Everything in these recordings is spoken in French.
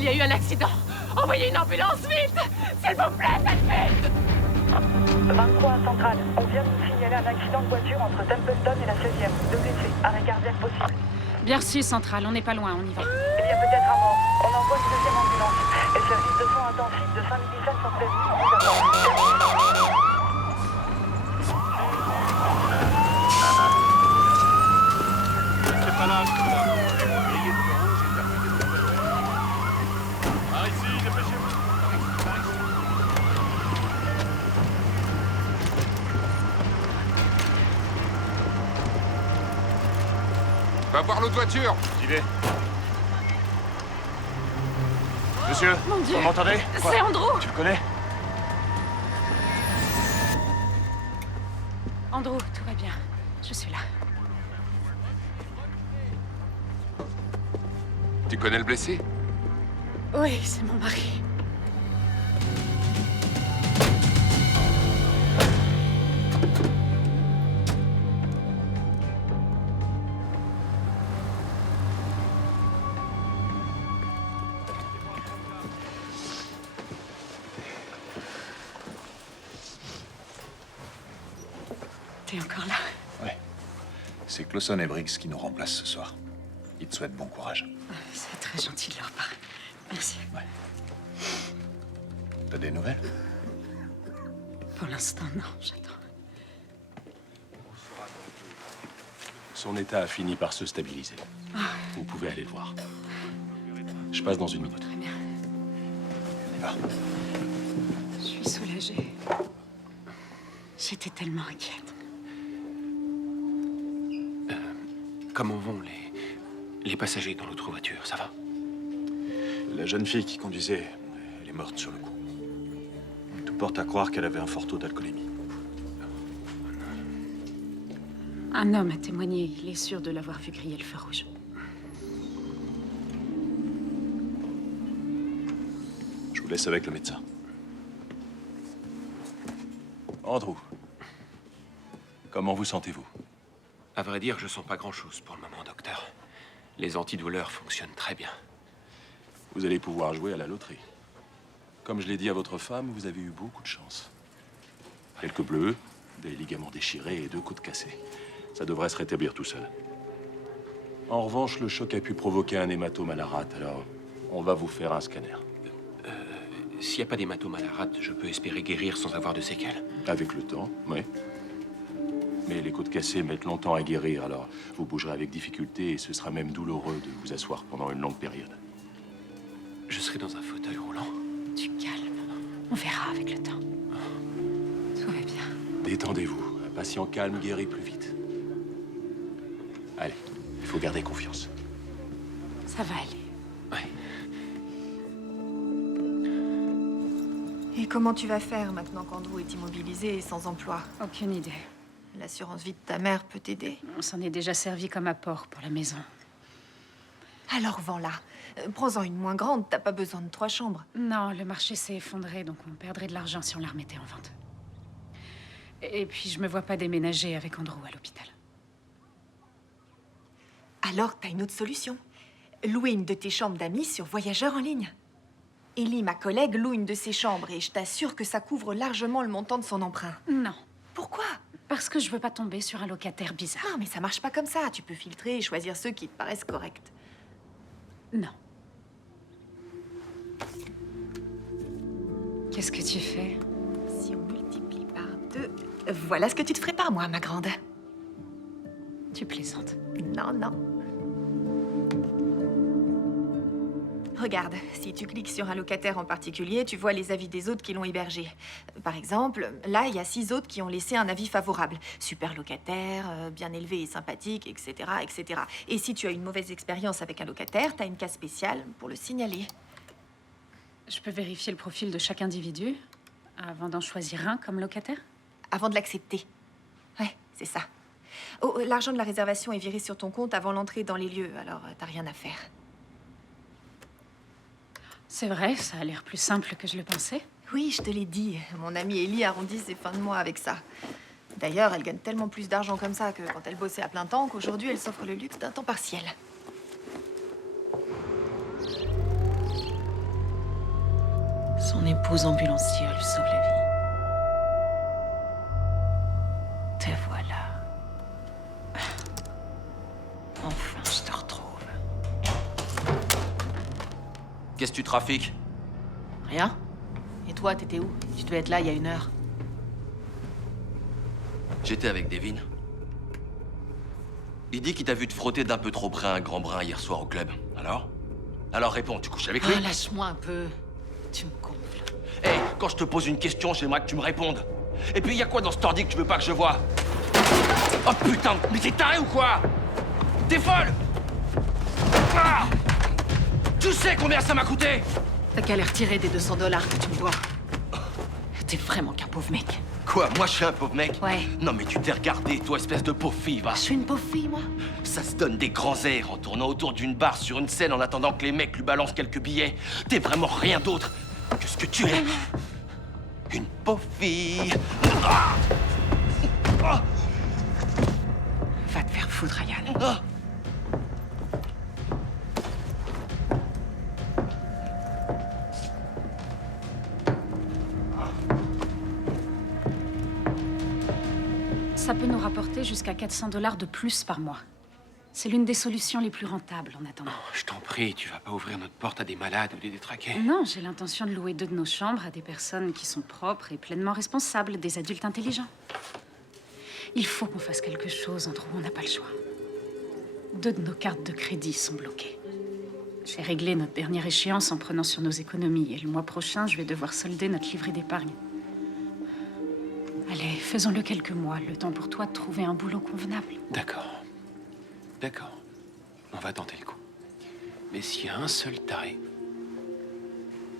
Il y a eu un accident. Envoyez une ambulance, vite! S'il vous plaît, faites vite! 23 à Centrale. On vient de nous signaler un accident de voiture entre Templeton et la 16e. 2 blessés. Arrêt cardiaque possible. Bien reçu, Centrale. On n'est pas loin, on y va. Il y a peut-être un mort. On envoie une deuxième ambulance. Et service de soins intensifs de Saint-Michel sont prévenus. C'est pas là, grillé de rouge et terminé de Ah, ici, dépêchez-vous. Va voir l'autre voiture. J'y vais. Monsieur, Mon Dieu. vous m'entendez? C'est Andrew. Tu le connais? Andrew, tout va bien. Je suis là. Tu connais le blessé? Oui, c'est mon mari. T'es encore là? Ouais. C'est Clauson et Briggs qui nous remplacent ce soir. Ils te souhaitent bon courage. C'est très gentil de leur part. Merci. Ouais. T'as des nouvelles? Pour l'instant, non, j'attends. Son état a fini par se stabiliser. Vous pouvez aller le voir. Je passe dans une minute. Très bien. On y va. Je suis soulagée. J'étais tellement inquiète. Comment vont les passagers dans l'autre voiture? Ça va? La jeune fille qui conduisait, elle est morte sur le coup. Tout porte à croire qu'elle avait un fort taux d'alcoolémie. Un homme a témoigné. Il est sûr de l'avoir vu griller le feu rouge. Je vous laisse avec le médecin. Andrew, comment vous sentez-vous? À vrai dire, je sens pas grand-chose pour le moment, docteur. Les antidouleurs fonctionnent très bien. Vous allez pouvoir jouer à la loterie. Comme je l'ai dit à votre femme, vous avez eu beaucoup de chance. Quelques bleus, des ligaments déchirés et 2 côtes cassées. Ça devrait se rétablir tout seul. En revanche, le choc a pu provoquer un hématome à la rate, alors on va vous faire un scanner. S'il n'y a pas d'hématome à la rate, je peux espérer guérir sans avoir de séquelles. Avec le temps, oui. Mais les côtes cassées mettent longtemps à guérir, alors vous bougerez avec difficulté et ce sera même douloureux de vous asseoir pendant une longue période. Je serai dans un fauteuil roulant. Tu calmes. On verra avec le temps. Tout va bien. Détendez-vous. Un patient calme guérit plus vite. Allez, il faut garder confiance. Ça va aller. Ouais. Et comment tu vas faire maintenant qu'Andrew est immobilisé et sans emploi? Aucune idée. L'assurance vie de ta mère peut t'aider. On s'en est déjà servi comme apport pour la maison. Alors vends-la. Prends-en une moins grande, t'as pas besoin de 3 chambres. Non, le marché s'est effondré, donc on perdrait de l'argent si on la remettait en vente. Et puis, je me vois pas déménager avec Andrew à l'hôpital. Alors t'as une autre solution. Louer une de tes chambres d'amis sur Voyageurs en ligne. Ellie, ma collègue, loue une de ses chambres et je t'assure que ça couvre largement le montant de son emprunt. Non, Pourquoi? parce que je veux pas tomber sur un locataire bizarre. Non, mais ça marche pas comme ça. Tu peux filtrer et choisir ceux qui te paraissent corrects. Non. Qu'est-ce que tu fais? Si on multiplie par 2, voilà ce que tu te ferais par moi, ma grande. Tu plaisantes. Non, non. Regarde, si tu cliques sur un locataire en particulier, tu vois les avis des autres qui l'ont hébergé. Par exemple, là, il y a 6 autres qui ont laissé un avis favorable. Super locataire, bien élevé et sympathique, etc., etc. Et si tu as une mauvaise expérience avec un locataire, t'as une case spéciale pour le signaler. Je peux vérifier le profil de chaque individu avant d'en choisir un comme locataire? Avant de l'accepter. Ouais, c'est ça. Oh, l'argent de la réservation est viré sur ton compte avant l'entrée dans les lieux, alors t'as rien à faire. C'est vrai, ça a l'air plus simple que je le pensais. Oui, je te l'ai dit. Mon amie Ellie arrondit ses fins de mois avec ça. D'ailleurs, elle gagne tellement plus d'argent comme ça que quand elle bossait à plein temps qu'aujourd'hui, elle s'offre le luxe d'un temps partiel. épouse ambulancière lui sauve la vie. Te voilà. Enfin, je te retrouve. Qu'est-ce que tu trafiques? Rien? Et toi, t'étais où? Tu devais être là il y a 1 heure. J'étais avec Devin. Il dit qu'il t'a vu te frotter d'un peu trop près à un grand brin hier soir au club. Alors réponds, tu couches avec lui? Ah, lâche-moi un peu. Tu me gonfles. Hey, quand je te pose une question, j'aimerais que tu me répondes. Et puis, y a quoi dans ce ordi que tu veux pas que je vois? Oh putain, mais t'es taré ou quoi? T'es folle? Ah! Tu sais combien ça m'a coûté? T'as qu'à les retirer des $200 que tu me dois. T'es vraiment qu'un pauvre mec. Quoi, moi je suis un pauvre mec? Ouais. Non mais tu t'es regardé, toi, espèce de pauvre fille, va. Je suis une pauvre fille, moi. Ça se donne des grands airs en tournant autour d'une barre sur une scène en attendant que les mecs lui balancent quelques billets. T'es vraiment rien d'autre que ce que tu es. Une pauvre fille. Ah! Ah! Va te faire foutre, Ryan. Ah! Ça peut nous rapporter jusqu'à $400 de plus par mois. C'est l'une des solutions les plus rentables en attendant. Je t'en prie, tu vas pas ouvrir notre porte à des malades ou des détraqués. Non, j'ai l'intention de louer 2 de nos chambres à des personnes qui sont propres et pleinement responsables, des adultes intelligents. Il faut qu'on fasse quelque chose, entre où on n'a pas le choix. 2 de nos cartes de crédit sont bloquées. J'ai réglé notre dernière échéance en prenant sur nos économies et le mois prochain, je vais devoir solder notre livret d'épargne. Allez, faisons-le quelques mois, le temps pour toi de trouver un boulot convenable. D'accord. D'accord. On va tenter le coup. Mais s'il y a un seul taré,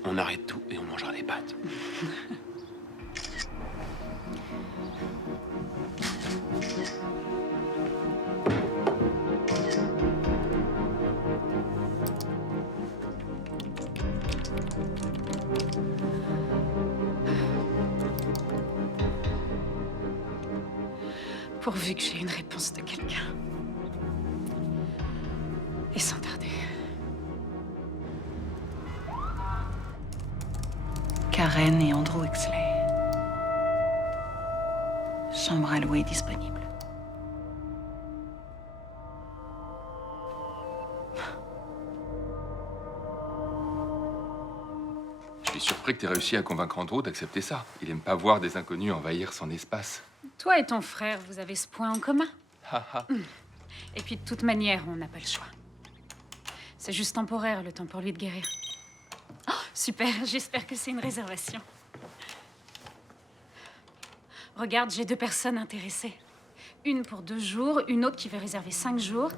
on arrête tout et on mangera des pâtes. Pourvu que j'ai une réponse de quelqu'un. Et sans tarder. Karen et Andrew Exley. Chambre à louer disponible. Je suis surpris que t'aies réussi à convaincre Andrew d'accepter ça. Il aime pas voir des inconnus envahir son espace. Toi et ton frère, vous avez ce point en commun. Haha. Et puis de toute manière, on n'a pas le choix. C'est juste temporaire, le temps pour lui de guérir. Oh, super, j'espère que c'est une réservation. Regarde, j'ai 2 personnes intéressées. Une pour 2 jours, une autre qui veut réserver 5 jours.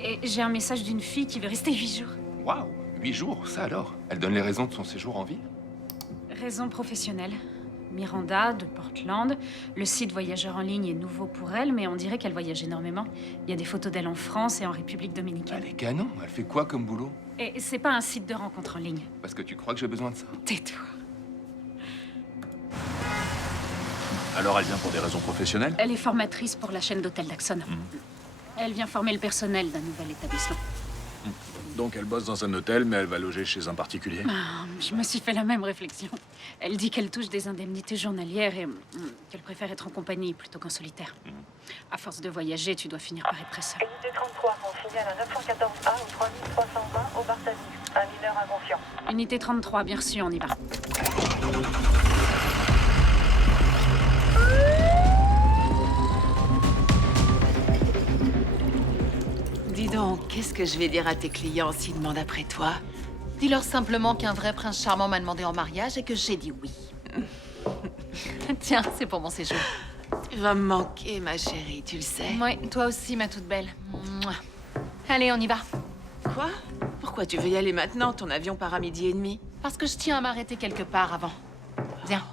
Et j'ai un message d'une fille qui veut rester 8 jours. Waouh, 8 jours, ça alors? Elle donne les raisons de son séjour en ville? Raison professionnelle. Miranda, de Portland. Le site voyageur en ligne est nouveau pour elle, mais on dirait qu'elle voyage énormément. Il y a des photos d'elle en France et en République dominicaine. Elle est canon. Elle fait quoi comme boulot? Et c'est pas un site de rencontre en ligne. Parce que tu crois que j'ai besoin de ça? Tais-toi. Alors elle vient pour des raisons professionnelles? Elle est formatrice pour la chaîne d'hôtels d'Axon. Elle vient former le personnel d'un nouvel établissement. Donc elle bosse dans un hôtel, mais elle va loger chez un particulier? Ah, je me suis fait la même réflexion. Elle dit qu'elle touche des indemnités journalières et qu'elle préfère être en compagnie plutôt qu'en solitaire. À force de voyager, tu dois finir par être très seule. Unité 33, on signale un 914A au 3320 au Bartani. Un mineur inconscient. Unité 33, bien reçu, on y va. Dis donc, qu'est-ce que je vais dire à tes clients s'ils demandent après toi? Dis-leur simplement qu'un vrai prince charmant m'a demandé en mariage et que j'ai dit oui. Tiens, c'est pour mon séjour. Tu vas me manquer, ma chérie, tu le sais. Oui, toi aussi, ma toute belle. Mouah. Allez, on y va. Quoi? Pourquoi tu veux y aller maintenant? Ton avion part à 12h30. Parce que je tiens à m'arrêter quelque part avant. Viens.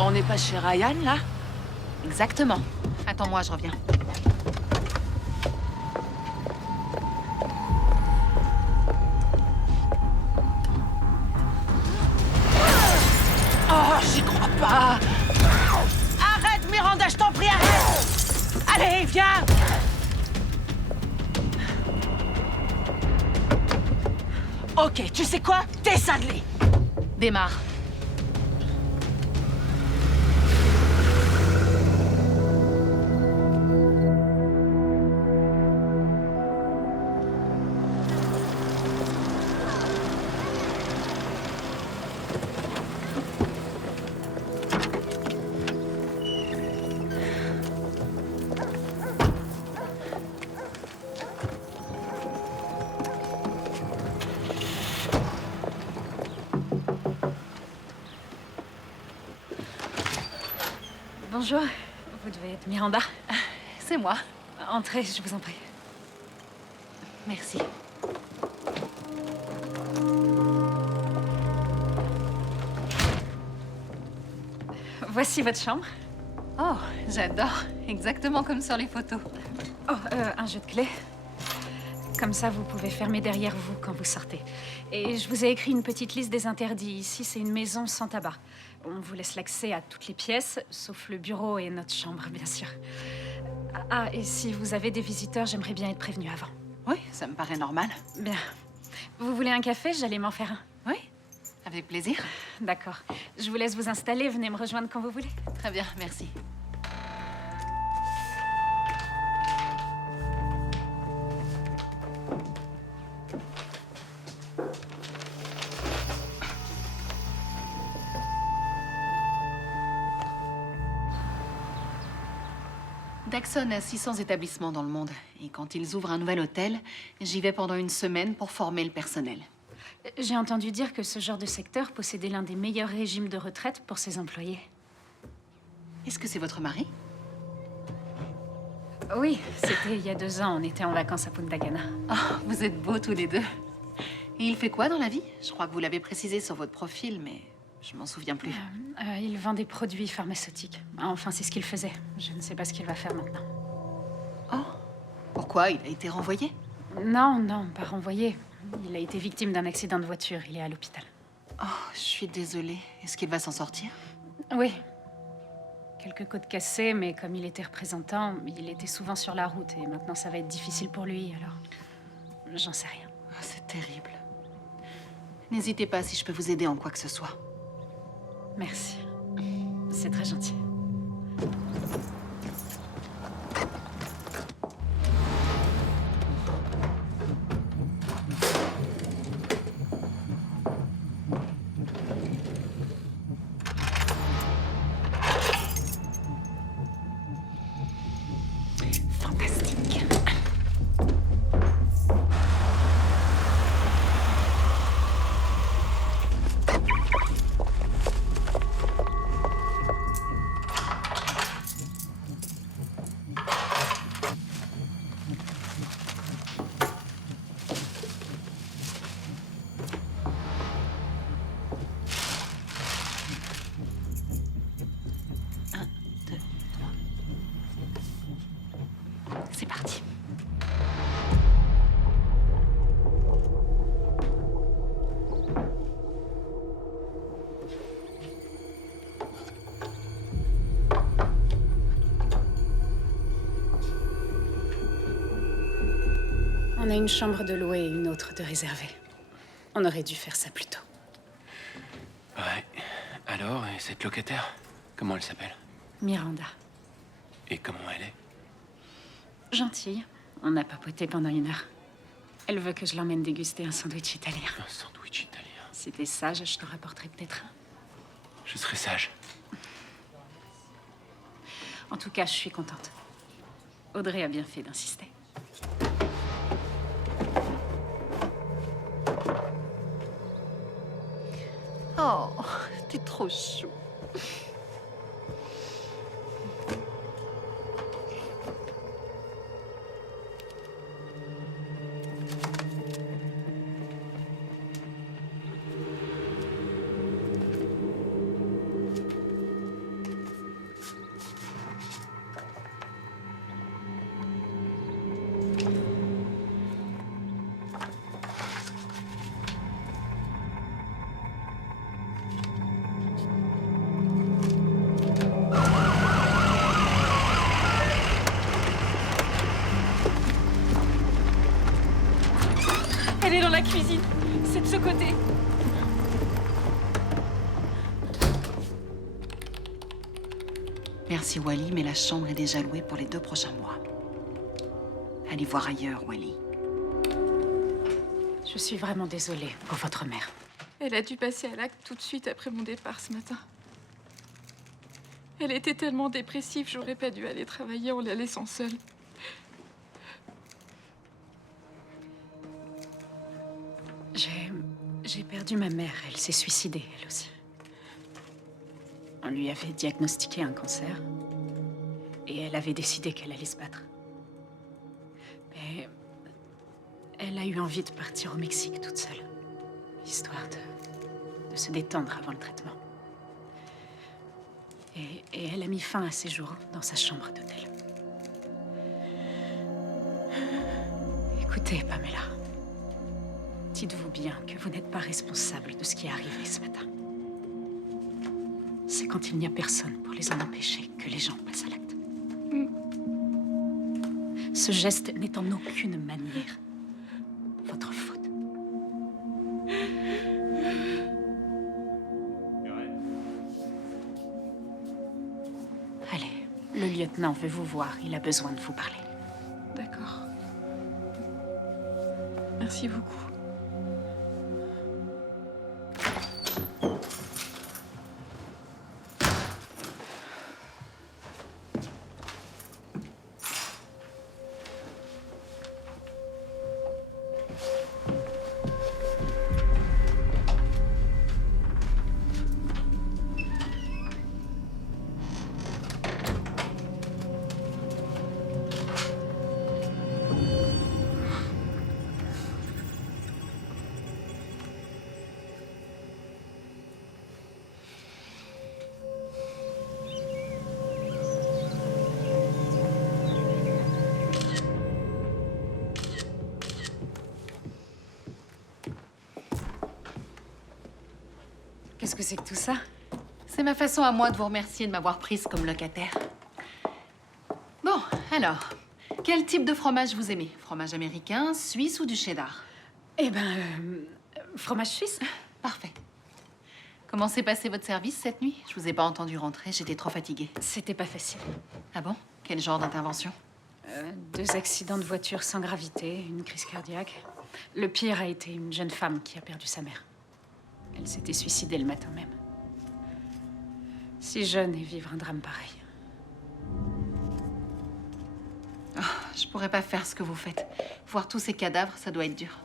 On n'est pas chez Ryan, là? Exactement. Attends-moi, je reviens. Oh, j'y crois pas! Arrête, Miranda, je t'en prie, arrête! Allez, viens! Ok, Ok, tu sais quoi? T'es cinglé. Démarre. Bonjour, vous devez être Miranda. C'est moi. Entrez, je vous en prie. Merci. Voici votre chambre. Oh, j'adore. Exactement comme sur les photos. Oh, un jeu de clés. Comme ça, vous pouvez fermer derrière vous quand vous sortez. Et je vous ai écrit une petite liste des interdits. Ici, c'est une maison sans tabac. On vous laisse l'accès à toutes les pièces, sauf le bureau et notre chambre, bien sûr. Ah, et si vous avez des visiteurs, j'aimerais bien être prévenue avant. Oui, ça me paraît normal. Bien. Vous voulez un café? J'allais m'en faire un. Oui, avec plaisir. D'accord. Je vous laisse vous installer. Venez me rejoindre quand vous voulez. Très bien, merci. Daxon a 600 établissements dans le monde. Et quand ils ouvrent un nouvel hôtel, j'y vais pendant une semaine pour former le personnel. J'ai entendu dire que ce genre de secteur possédait l'un des meilleurs régimes de retraite pour ses employés. Est-ce que c'est votre mari? Oui, c'était il y a 2 ans. On était en vacances à Punta Cana. Oh, vous êtes beaux tous les deux. Et il fait quoi dans la vie? Je crois que vous l'avez précisé sur votre profil, mais je m'en souviens plus. Il vend des produits pharmaceutiques. Enfin, c'est ce qu'il faisait. Je ne sais pas ce qu'il va faire maintenant. Oh, pourquoi? Il a été renvoyé? Non, non, pas renvoyé. Il a été victime d'un accident de voiture. Il est à l'hôpital. Oh, je suis désolée. Est-ce qu'il va s'en sortir? Oui. Quelques côtes cassées, mais comme il était représentant, il était souvent sur la route. Et maintenant, ça va être difficile pour lui, alors... J'en sais rien. Oh, c'est terrible. N'hésitez pas si je peux vous aider en quoi que ce soit. Merci. C'est très gentil. Fantastique. C'est parti. On a une chambre de louer et une autre de réservée. On aurait dû faire ça plus tôt. Ouais. Alors, et cette locataire? Comment elle s'appelle? Miranda. Et comment elle est? Gentille. On a papoté pendant 1 heure. Elle veut que je l'emmène déguster un sandwich italien. Un sandwich italien. Si t'es sage, je te rapporterai peut-être un. Je serai sage. En tout cas, je suis contente. Audrey a bien fait d'insister. Oh, t'es trop chou. Elle est dans la cuisine. C'est de ce côté. Merci Wally, mais la chambre est déjà louée pour les 2 prochains mois. Allez voir ailleurs, Wally. Je suis vraiment désolée pour votre mère. Elle a dû passer à l'acte tout de suite après mon départ ce matin. Elle était tellement dépressive, j'aurais pas dû aller travailler en la laissant seule. J'ai perdu ma mère. Elle s'est suicidée, elle aussi. On lui avait diagnostiqué un cancer. Et elle avait décidé qu'elle allait se battre. Mais elle a eu envie de partir au Mexique toute seule. Histoire de se détendre avant le traitement. Et elle a mis fin à ses jours dans sa chambre d'hôtel. Écoutez, Pamela. Dites-vous bien que vous n'êtes pas responsable de ce qui est arrivé ce matin. C'est quand il n'y a personne pour les en empêcher que les gens passent à l'acte. Ce geste n'est en aucune manière votre faute. Allez, le lieutenant veut vous voir. Il a besoin de vous parler. D'accord. Merci beaucoup. Qu'est-ce que c'est que tout ça? C'est ma façon à moi de vous remercier de m'avoir prise comme locataire. Bon, alors, quel type de fromage vous aimez? Fromage américain, suisse ou du cheddar? Eh ben, fromage suisse. Parfait. Comment s'est passé votre service cette nuit? Je vous ai pas entendu rentrer, j'étais trop fatiguée. C'était pas facile. Ah bon? Quel genre d'intervention? 2 accidents de voiture sans gravité, une crise cardiaque. Le pire a été une jeune femme qui a perdu sa mère. Elle s'était suicidée le matin même. Si jeune et vivre un drame pareil. Oh, je pourrais pas faire ce que vous faites. Voir tous ces cadavres, ça doit être dur.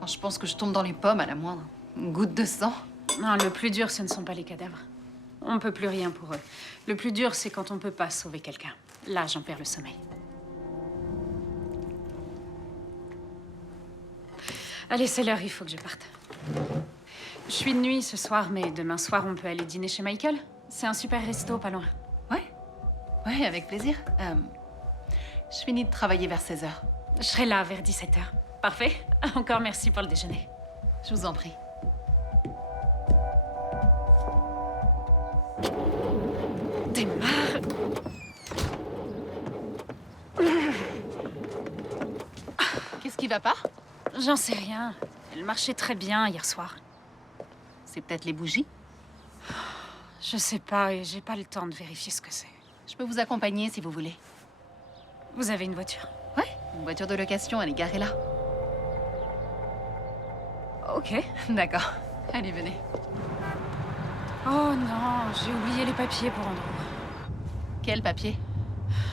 Quand je pense que je tombe dans les pommes à la moindre goutte de sang. Non, le plus dur, ce ne sont pas les cadavres. On peut plus rien pour eux. Le plus dur, c'est quand on peut pas sauver quelqu'un. Là, j'en perds le sommeil. Allez, c'est l'heure, il faut que je parte. Je suis de nuit ce soir, mais demain soir, on peut aller dîner chez Michael. C'est un super resto, pas loin. Ouais, avec plaisir. Je finis de travailler vers 16h. Je serai là vers 17h. Parfait. Encore merci pour le déjeuner. Je vous en prie. Démarre. Qu'est-ce qui va pas? J'en sais rien. Elle marchait très bien hier soir. C'est peut-être les bougies? Je sais pas et j'ai pas le temps de vérifier ce que c'est. Je peux vous accompagner si vous voulez. Vous avez une voiture? Ouais, une voiture de location, elle est garée là. Ok. D'accord. Allez, venez. Oh non, j'ai oublié les papiers pour Andrew. Quel papier?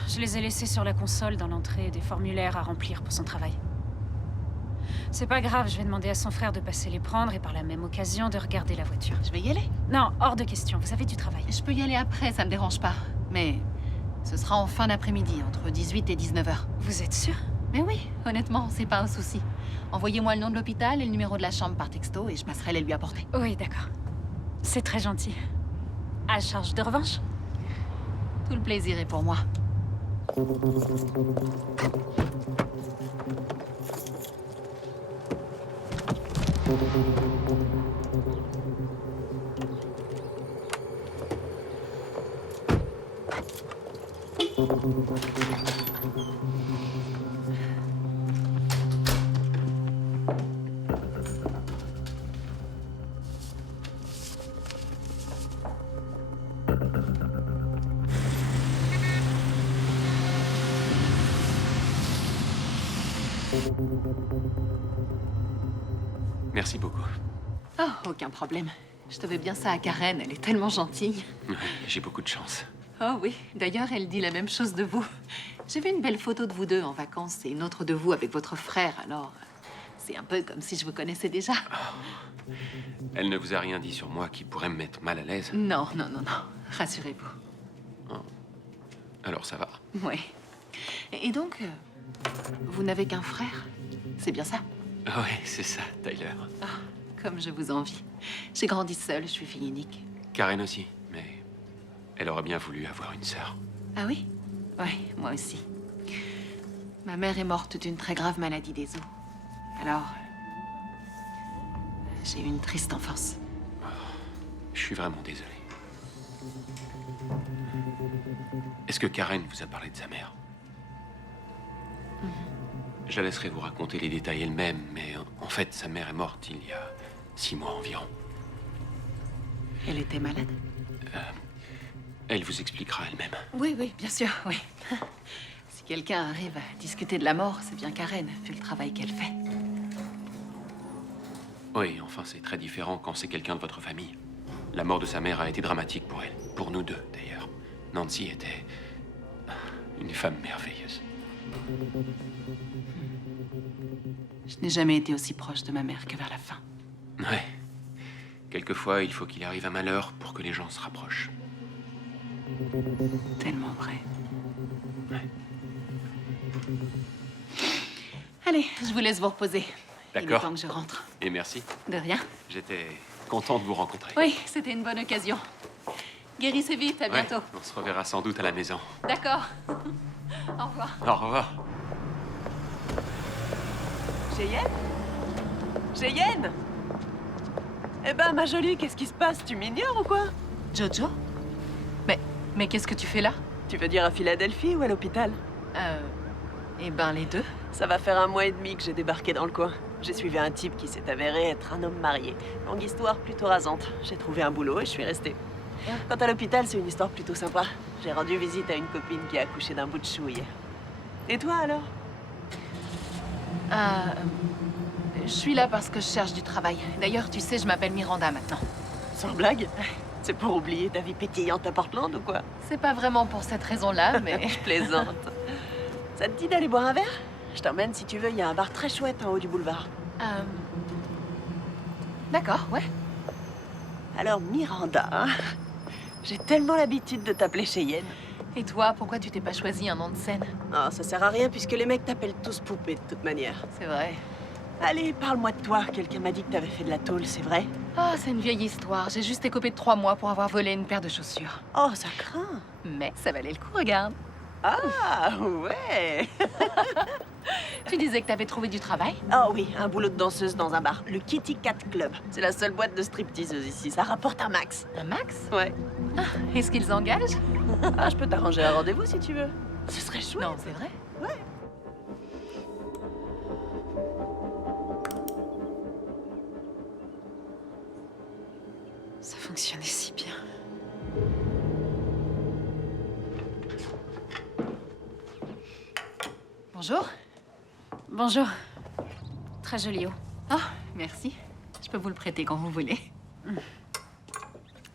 Je les ai laissés sur la console dans l'entrée, des formulaires à remplir pour son travail. C'est pas grave, je vais demander à son frère de passer les prendre et par la même occasion de regarder la voiture. Je vais y aller. Non, hors de question, vous avez du travail. Je peux y aller après, ça me dérange pas. Mais ce sera en fin d'après-midi, entre 18 et 19h. Vous êtes sûr? Mais oui, honnêtement, c'est pas un souci. Envoyez-moi le nom de l'hôpital et le numéro de la chambre par texto et je passerai les lui apporter. Oui, d'accord. C'est très gentil. À charge de revanche? Tout le plaisir est pour moi. Merci beaucoup. Oh, aucun problème. Je te veux bien ça à Karen, elle est tellement gentille. Ouais, j'ai beaucoup de chance. Oh oui, d'ailleurs, elle dit la même chose de vous. J'ai vu une belle photo de vous deux en vacances et une autre de vous avec votre frère, alors... C'est un peu comme si je vous connaissais déjà. Oh. Elle ne vous a rien dit sur moi qui pourrait me mettre mal à l'aise? Non, non, non, non. Rassurez-vous. Oh. Alors ça va. Oui. Et donc, vous n'avez qu'un frère? C'est bien ça? Oui, c'est ça, Tyler. Ah, comme je vous envie. J'ai grandi seule, je suis fille unique. Karen aussi, mais elle aurait bien voulu avoir une sœur. Ah oui? Oui, moi aussi. Ma mère est morte d'une très grave maladie des os. Alors, j'ai eu une triste enfance. Oh, je suis vraiment désolé. Est-ce que Karen vous a parlé de sa mère? Je la laisserai vous raconter les détails elle-même, mais en fait, sa mère est morte il y a 6 mois environ. Elle était malade? Elle vous expliquera elle-même. Oui, oui, bien sûr, oui. Si quelqu'un arrive à discuter de la mort, c'est bien Karen, vu le travail qu'elle fait. Oui, enfin, c'est très différent quand c'est quelqu'un de votre famille. La mort de sa mère a été dramatique pour elle. Pour nous deux, d'ailleurs. Nancy était une femme merveilleuse. Je n'ai jamais été aussi proche de ma mère que vers la fin. Ouais. Quelquefois, il faut qu'il arrive un malheur pour que les gens se rapprochent. Tellement vrai. Ouais. Allez, je vous laisse vous reposer. Il est D'accord. temps que je rentre. Et merci. De rien. J'étais content de vous rencontrer. Oui, c'était une bonne occasion. Guérissez vite, à bientôt. Ouais, on se reverra sans doute à la maison. D'accord. Au revoir. Au revoir. Cheyenne? Cheyenne? Eh ben, ma jolie, qu'est-ce qui se passe? Tu m'ignores ou quoi? Jojo? Mais qu'est-ce que tu fais là? Tu veux dire à Philadelphie ou à l'hôpital? Eh ben, les deux. Ça va faire 1 mois et demi que j'ai débarqué dans le coin. J'ai suivi un type qui s'est avéré être un homme marié. Longue histoire plutôt rasante. J'ai trouvé un boulot et je suis restée. Quant à l'hôpital, c'est une histoire plutôt sympa. J'ai rendu visite à une copine qui a accouché d'un bout de chouille. Et toi alors? Je suis là parce que je cherche du travail. D'ailleurs, tu sais, je m'appelle Miranda maintenant. Sans blague? C'est pour oublier ta vie pétillante à Portland ou quoi? C'est pas vraiment pour cette raison-là, mais... Je plaisante. Ça te dit d'aller boire un verre? Je t'emmène si tu veux, il y a un bar très chouette en haut du boulevard. D'accord, ouais. Alors Miranda, hein, j'ai tellement l'habitude de t'appeler Cheyenne. Et toi, pourquoi tu t'es pas choisi un nom de scène? Oh, ça sert à rien puisque les mecs t'appellent tous Poupée de toute manière. C'est vrai. Allez, parle-moi de toi. Quelqu'un m'a dit que t'avais fait de la tôle, c'est vrai? Oh, c'est une vieille histoire. J'ai juste écopé de 3 mois pour avoir volé une paire de chaussures. Oh, ça craint. Mais ça valait le coup, regarde. Ah, ouais. Tu disais que t'avais trouvé du travail? Oh oui, un boulot de danseuse dans un bar, le Kitty Cat Club. C'est la seule boîte de stripteaseuses ici, ça rapporte un max. Un max? Ouais. Ah, est-ce qu'ils engagent? Ah, je peux t'arranger un rendez-vous si tu veux. Ce serait chouette. Non, c'est vrai? Ouais. Ça fonctionnait si bien. Bonjour. Bonjour. Très joli eau. Ah, merci. Je peux vous le prêter quand vous voulez.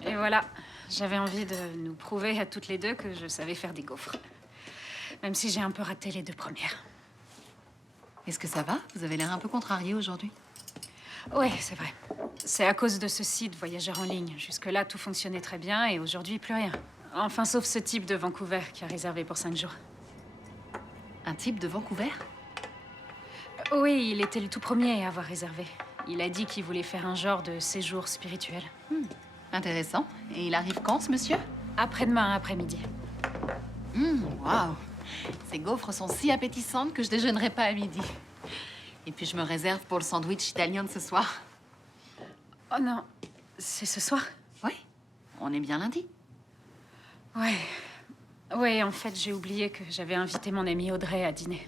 Et voilà, j'avais envie de nous prouver à toutes les deux que je savais faire des gaufres. Même si j'ai un peu raté les 2 premières. Est-ce que ça va? Vous avez l'air un peu contrarié aujourd'hui. Oui, c'est vrai. C'est à cause de ce site voyageur en ligne. Jusque-là, tout fonctionnait très bien et aujourd'hui, plus rien. Enfin, sauf ce type de Vancouver qui a réservé pour 5 jours. Un type de Vancouver? Oui, il était le tout premier à avoir réservé. Il a dit qu'il voulait faire un genre de séjour spirituel. Intéressant. Et il arrive quand, ce monsieur? Après-demain, après-midi. Waouh. Ces gaufres sont si appétissantes que je déjeunerai pas à midi. Et puis je me réserve pour le sandwich italien de ce soir. Oh non, c'est ce soir? Oui, on est bien lundi. Ouais. Ouais, en fait, j'ai oublié que j'avais invité mon amie Audrey à dîner.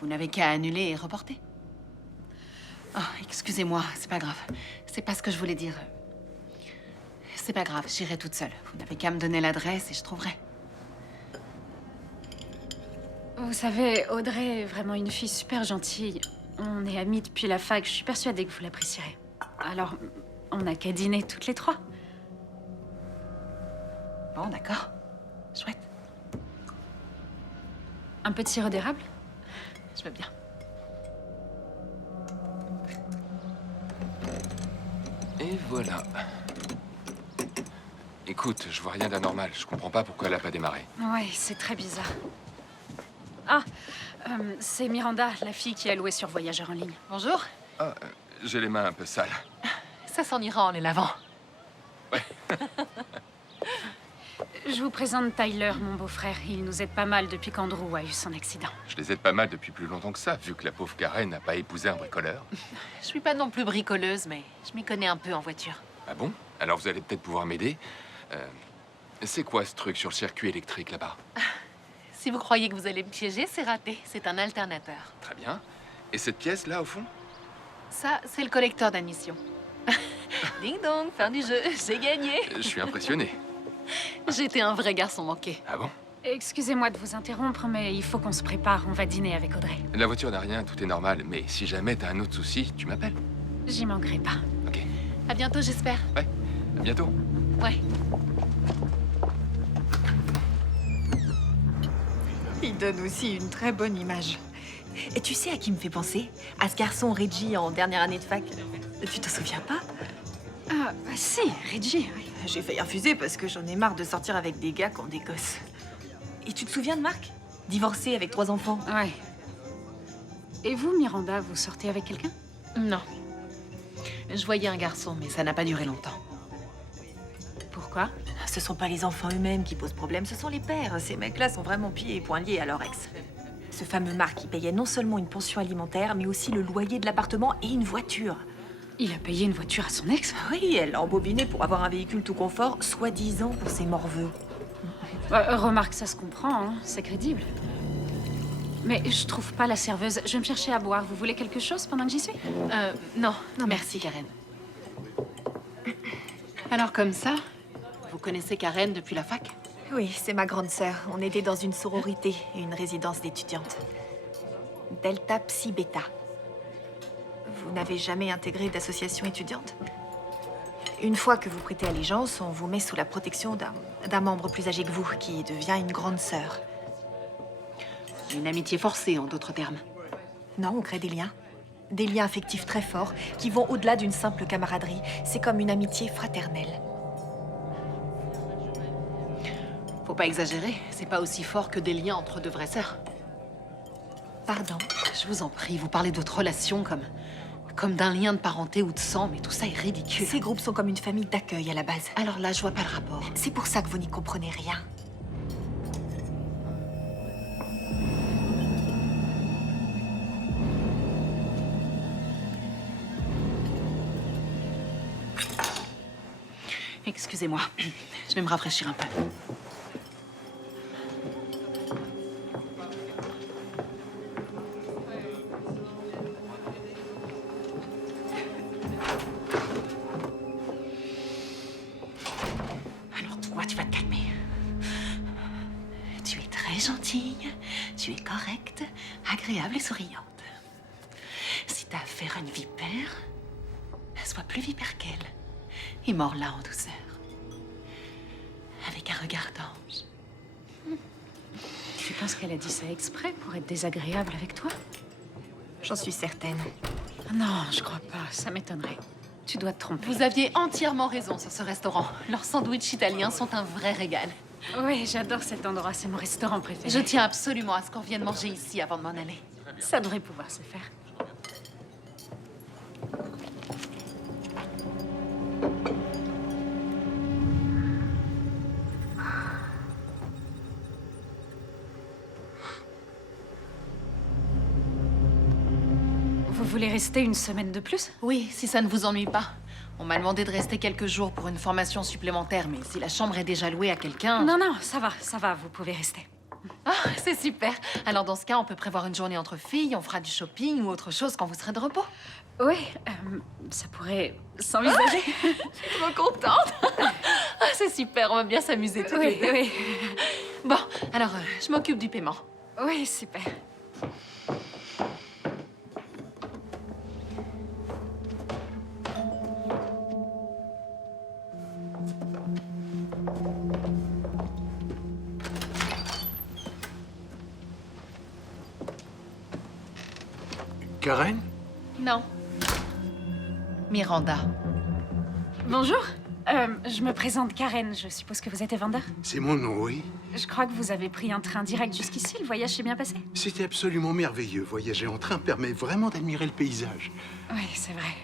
Vous n'avez qu'à annuler et reporter. Oh, excusez-moi, c'est pas grave. C'est pas ce que je voulais dire. C'est pas grave, j'irai toute seule. Vous n'avez qu'à me donner l'adresse et je trouverai. Vous savez, Audrey est vraiment une fille super gentille. On est amies depuis la fac, je suis persuadée que vous l'apprécierez. Alors, on n'a qu'à dîner toutes les trois. Bon, d'accord. Chouette. Un peu de sirop d'érable? Je veux bien. Et voilà. Écoute, je vois rien d'anormal. Je comprends pas pourquoi elle a pas démarré. Ouais, c'est très bizarre. Ah, c'est Miranda, la fille qui a loué sur Voyageur en ligne. Bonjour. Ah, j'ai les mains un peu sales. Ça s'en ira en les lavant. Je vous présente Tyler, mon beau-frère. Il nous aide pas mal depuis qu'Andrew a eu son accident. Je les aide pas mal depuis plus longtemps que ça, vu que la pauvre Karen n'a pas épousé un bricoleur. Je suis pas non plus bricoleuse, mais je m'y connais un peu en voiture. Ah bon? Alors vous allez peut-être pouvoir m'aider. C'est quoi ce truc sur le circuit électrique là-bas? Si vous croyez que vous allez me piéger, c'est raté. C'est un alternateur. Très bien. Et cette pièce là, au fond? Ça, c'est le collecteur d'admission. Ding dong, fin du jeu, j'ai gagné. Je suis impressionné. J'étais un vrai garçon manqué. Ah bon? Excusez-moi de vous interrompre, mais il faut qu'on se prépare. On va dîner avec Audrey. La voiture n'a rien, tout est normal. Mais si jamais t'as un autre souci, tu m'appelles. J'y manquerai pas. Ok. À bientôt, j'espère. Ouais. À bientôt. Ouais. Il donne aussi une très bonne image. Et tu sais à qui me fait penser? À ce garçon Reggie en dernière année de fac. Tu t'en souviens pas? Ah, bah si, Reggie, oui. J'ai failli refuser parce que j'en ai marre de sortir avec des gars qui ont des gosses. Et tu te souviens de Marc? Divorcé avec 3 enfants. Ouais. Et vous, Miranda, vous sortez avec quelqu'un? Non. Je voyais un garçon, mais ça n'a pas duré longtemps. Pourquoi? Ce sont pas les enfants eux-mêmes qui posent problème, ce sont les pères. Ces mecs-là sont vraiment pieds et poings liés à leur ex. Ce fameux Marc, il payait non seulement une pension alimentaire, mais aussi le loyer de l'appartement et une voiture. Il a payé une voiture à son ex? Oui, elle l'a embobiné pour avoir un véhicule tout confort, soi-disant pour ses morveux. Remarque, ça se comprend, hein. C'est crédible. Mais je trouve pas la serveuse. Je vais me chercher à boire. Vous voulez quelque chose pendant que j'y suis? Non, merci, Karen. Alors comme ça, vous connaissez Karen depuis la fac? Oui, c'est ma grande sœur. On était dans une sororité et une résidence d'étudiantes. Delta Psi Beta. Vous n'avez jamais intégré d'association étudiante? Une fois que vous prêtez allégeance, on vous met sous la protection d'un membre plus âgé que vous, qui devient une grande sœur. Une amitié forcée, en d'autres termes. Non, on crée des liens. Des liens affectifs très forts, qui vont au-delà d'une simple camaraderie. C'est comme une amitié fraternelle. Faut pas exagérer, c'est pas aussi fort que des liens entre 2 vraies sœurs. Pardon? Je vous en prie, vous parlez de votre relation comme d'un lien de parenté ou de sang, mais tout ça est ridicule. Ces groupes sont comme une famille d'accueil à la base. Alors là, je vois pas le rapport. C'est pour ça que vous n'y comprenez rien. Excusez-moi, je vais me rafraîchir un peu. Alors toi, tu vas te calmer. Tu es très gentille, tu es correcte, agréable et souriante. Si t'as affaire à une vipère, sois plus vipère qu'elle. Et mords-la en douceur. Avec un regard d'ange. Tu penses qu'elle a dit ça exprès pour être désagréable avec toi? J'en suis certaine. Non, je crois pas. Ça m'étonnerait. Tu dois te tromper. Vous aviez entièrement raison sur ce restaurant. Leurs sandwichs italiens sont un vrai régal. Oui, j'adore cet endroit. C'est mon restaurant préféré. Je tiens absolument à ce qu'on revienne manger ici avant de m'en aller. Ça devrait pouvoir se faire. Vous voulez rester une semaine de plus? Oui, si ça ne vous ennuie pas. On m'a demandé de rester quelques jours pour une formation supplémentaire, mais si la chambre est déjà louée à quelqu'un... Non, non, ça va, vous pouvez rester. Ah, c'est super. Alors dans ce cas, on peut prévoir une journée entre filles, on fera du shopping ou autre chose quand vous serez de repos. Oui, ça pourrait s'envisager. Je suis trop contente. Ah, c'est super, on va bien s'amuser tous les deux. Oui. Bon, alors, je m'occupe du paiement. Oui, super. Karen? Non. Miranda. Bonjour. Je me présente Karen. Je suppose que vous êtes Evander? C'est mon nom, oui. Je crois que vous avez pris un train direct jusqu'ici. Le voyage s'est bien passé? C'était absolument merveilleux. Voyager en train permet vraiment d'admirer le paysage. Oui, c'est vrai.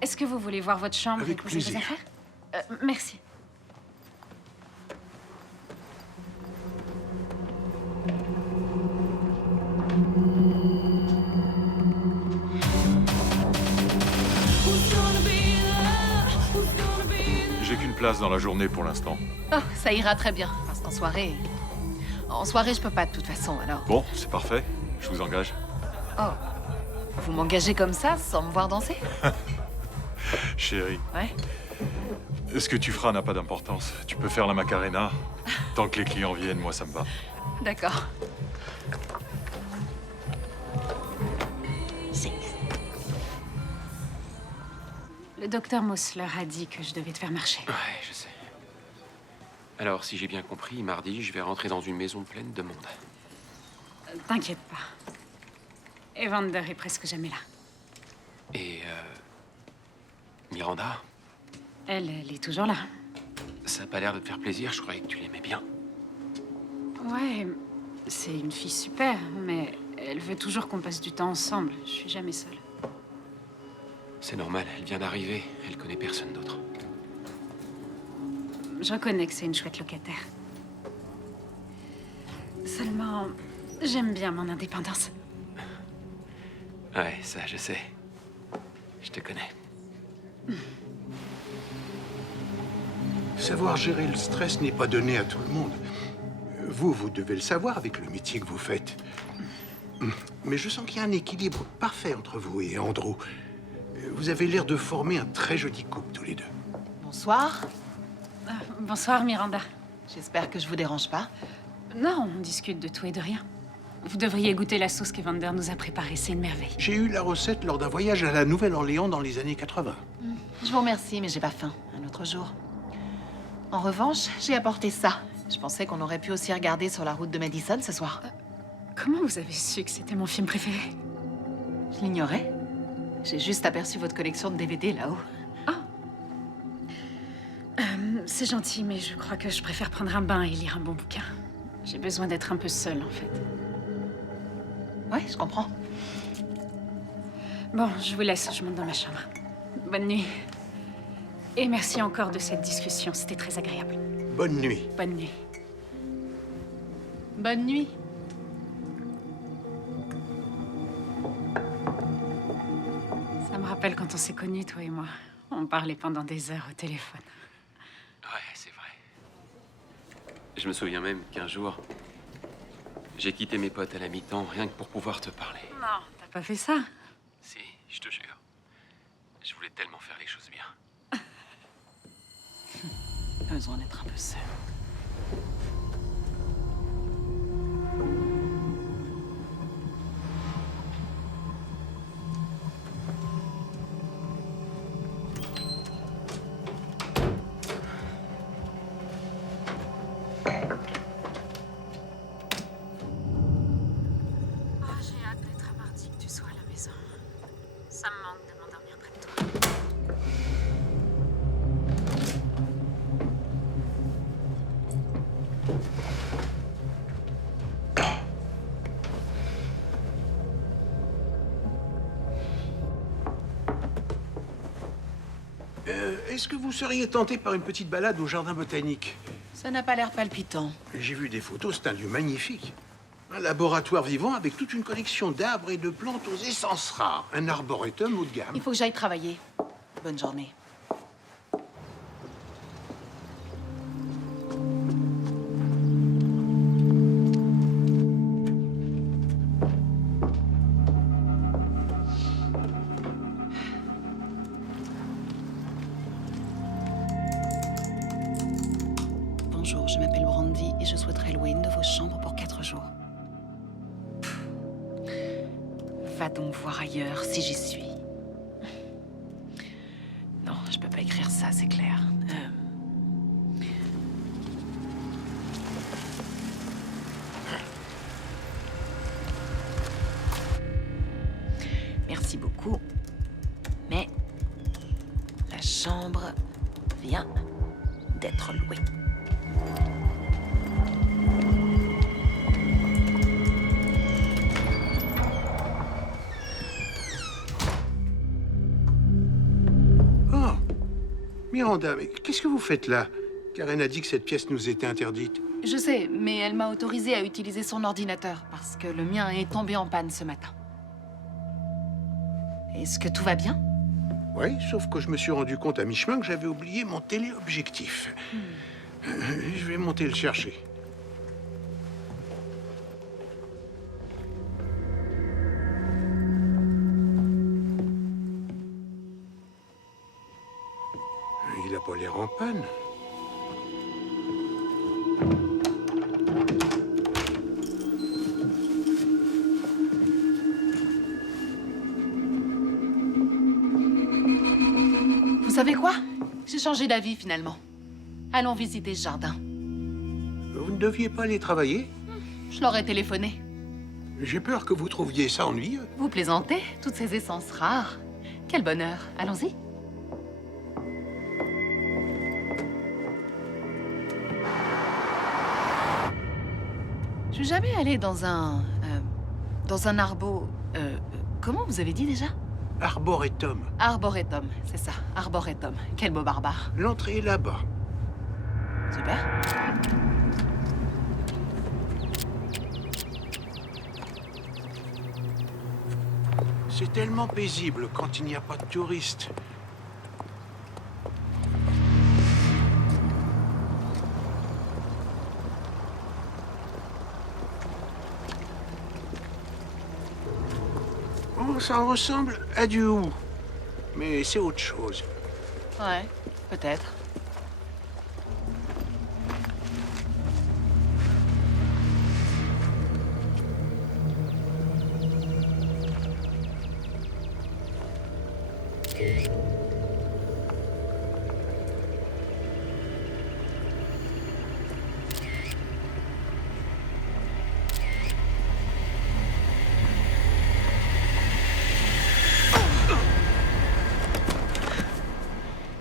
Est-ce que vous voulez voir votre chambre Avec et poser vos plaisir. affaires? Merci. J'ai qu'une place dans la journée pour l'instant. Oh, ça ira très bien, parce qu'en soirée... En soirée, je peux pas de toute façon, alors... Bon, c'est parfait. Je vous engage. Oh. Vous m'engagez comme ça, sans me voir danser? Chérie, Ouais. ce que tu feras n'a pas d'importance. Tu peux faire la Macarena. Tant que les clients viennent, moi, ça me va. D'accord. Le docteur Mosler a dit que je devais te faire marcher. Ouais, je sais. Alors, si j'ai bien compris, mardi, je vais rentrer dans une maison pleine de monde. T'inquiète pas. Evander est presque jamais là. Et, Miranda, Elle est toujours là. ça a pas l'air de te faire plaisir, je croyais que tu l'aimais bien. Ouais, c'est une fille super, mais elle veut toujours qu'on passe du temps ensemble. Je suis jamais seule. C'est normal, elle vient d'arriver, elle connaît personne d'autre. Je reconnais que c'est une chouette locataire. Seulement, j'aime bien mon indépendance. Ouais, ça, je sais. Je te connais. Savoir gérer le stress n'est pas donné à tout le monde. Vous devez le savoir avec le métier que vous faites. Mais je sens qu'il y a un équilibre parfait entre vous et Andrew. Vous avez l'air de former un très joli couple tous les deux. Bonsoir. Bonsoir, Miranda. J'espère que je vous dérange pas. Non, on discute de tout et de rien. Vous devriez goûter la sauce qu'Evander nous a préparée, c'est une merveille. J'ai eu la recette lors d'un voyage à la Nouvelle-Orléans dans les années 80. Je vous remercie, mais j'ai pas faim. Un autre jour. En revanche, j'ai apporté ça. Je pensais qu'on aurait pu aussi regarder sur la route de Madison ce soir. Comment vous avez su que c'était mon film préféré? Je l'ignorais. J'ai juste aperçu votre collection de DVD là-haut. C'est gentil, mais je crois que je préfère prendre un bain et lire un bon bouquin. J'ai besoin d'être un peu seule, en fait. Ouais, je comprends. Bon, je vous laisse, je monte dans ma chambre. Bonne nuit. Et merci encore de cette discussion, c'était très agréable. Bonne nuit. Bonne nuit. Bonne nuit. Ça me rappelle quand on s'est connus, toi et moi. On parlait pendant des heures au téléphone. Ouais, c'est vrai. Je me souviens même qu'un jour, j'ai quitté mes potes à la mi-temps rien que pour pouvoir te parler. Non, t'as pas fait ça? Si, je te jure. Je voulais tellement faire les choses bien. Besoin d'être un peu seule. J'ai hâte d'être à mardi, que tu sois à la maison. Ça me manque de m'endormir près de toi. Est-ce que vous seriez tenté par une petite balade au jardin botanique? Ça n'a pas l'air palpitant. J'ai vu des photos, c'est un lieu magnifique. Un laboratoire vivant avec toute une collection d'arbres et de plantes aux essences rares. Un arboretum haut de gamme. Il faut que j'aille travailler. Bonne journée. Bonjour, je m'appelle Brandy et je souhaiterais louer une de vos chambres pour 4 jours. Va donc voir ailleurs, si j'y suis. Non, je peux pas écrire ça, c'est clair. Merci beaucoup. Mais la chambre vient d'être louée. Oh, Miranda, mais qu'est-ce que vous faites là? Karen a dit que cette pièce nous était interdite. Je sais, mais elle m'a autorisé à utiliser son ordinateur parce que le mien est tombé en panne ce matin. Est-ce que tout va bien? Oui, sauf que je me suis rendu compte à mi-chemin que j'avais oublié mon téléobjectif. Je vais monter le chercher. Il a pas l'air en panne. Vous savez quoi? J'ai changé d'avis finalement. Allons visiter ce jardin. Vous ne deviez pas aller travailler? Je leur ai téléphoné. J'ai peur que vous trouviez ça ennuyeux. Vous plaisantez? Toutes ces essences rares. Quel bonheur. Allons-y. Je suis jamais allée dans un arbo... comment vous avez dit déjà? Arboretum. Arboretum, c'est ça. Arboretum. Quel beau barbare. L'entrée est là-bas. Super. C'est tellement paisible quand il n'y a pas de touristes. Oh, ça ressemble à du hou. Mais c'est autre chose. Ouais, peut-être.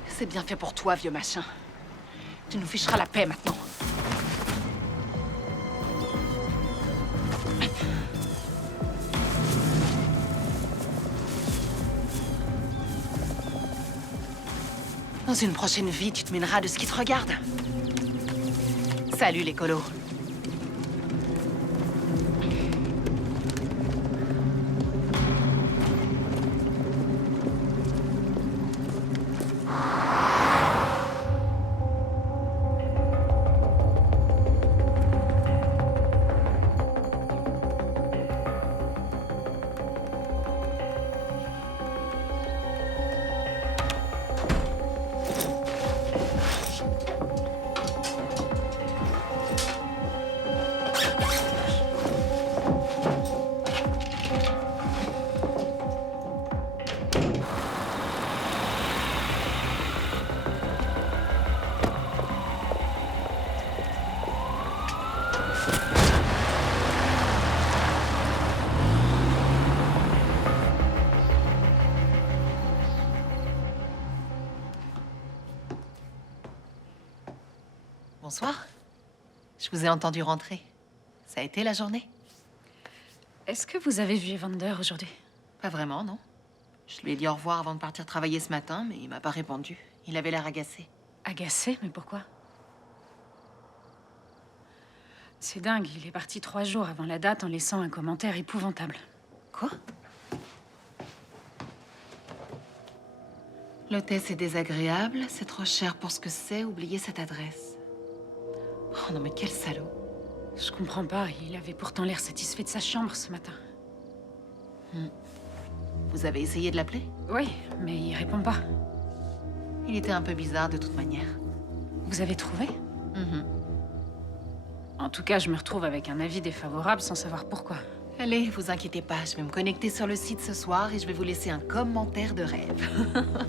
C'est bien fait pour toi, vieux machin. Tu nous ficheras la paix maintenant. Dans une prochaine vie, tu te mèneras de ce qui te regarde. Salut, les colos. Bonsoir. Je vous ai entendu rentrer. Ça a été la journée? Est-ce que vous avez vu Evander aujourd'hui? Pas vraiment, non. Je lui ai dit au revoir avant de partir travailler ce matin, mais il m'a pas répondu. Il avait l'air agacé. Agacé? Mais pourquoi? C'est dingue, il est parti 3 jours avant la date en laissant un commentaire épouvantable. Quoi? L'hôtesse est désagréable, c'est trop cher pour ce que c'est, oubliez cette adresse. Oh non mais quel salaud. Je comprends pas, il avait pourtant l'air satisfait de sa chambre ce matin. Vous avez essayé de l'appeler? Oui, mais il répond pas. Il était un peu bizarre de toute manière. Vous avez trouvé? En tout cas, je me retrouve avec un avis défavorable sans savoir pourquoi. Allez, vous inquiétez pas, je vais me connecter sur le site ce soir et je vais vous laisser un commentaire de rêve.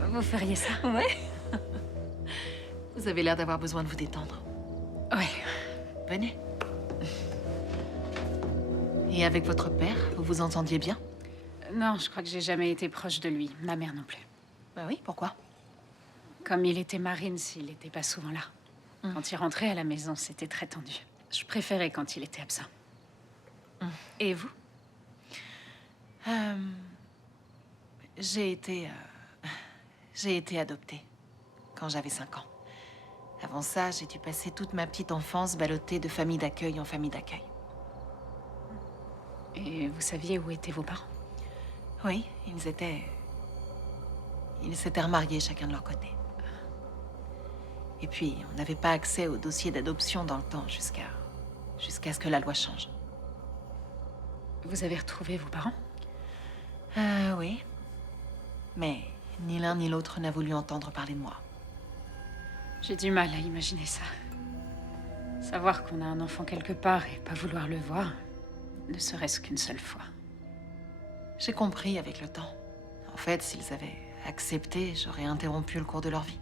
Vous feriez ça? Ouais. Vous avez l'air d'avoir besoin de vous détendre. Ouais. Venez. Et avec votre père, vous vous entendiez bien? Non, je crois que j'ai jamais été proche de lui. Ma mère non plus. Bah oui, pourquoi? Comme il était marine, il n'était pas souvent là. Quand il rentrait à la maison, c'était très tendu. Je préférais quand il était absent. Et vous? J'ai été adoptée quand j'avais 5 ans. Avant ça, j'ai dû passer toute ma petite enfance ballottée de famille d'accueil en famille d'accueil. Et vous saviez où étaient vos parents? Oui, ils s'étaient remariés chacun de leur côté. Et puis, on n'avait pas accès au dossier d'adoption dans le temps jusqu'à ce que la loi change. Vous avez retrouvé vos parents? Oui. Mais ni l'un ni l'autre n'a voulu entendre parler de moi. J'ai du mal à imaginer ça. Savoir qu'on a un enfant quelque part et pas vouloir le voir, ne serait-ce qu'une seule fois. J'ai compris avec le temps. En fait, s'ils avaient accepté, j'aurais interrompu le cours de leur vie.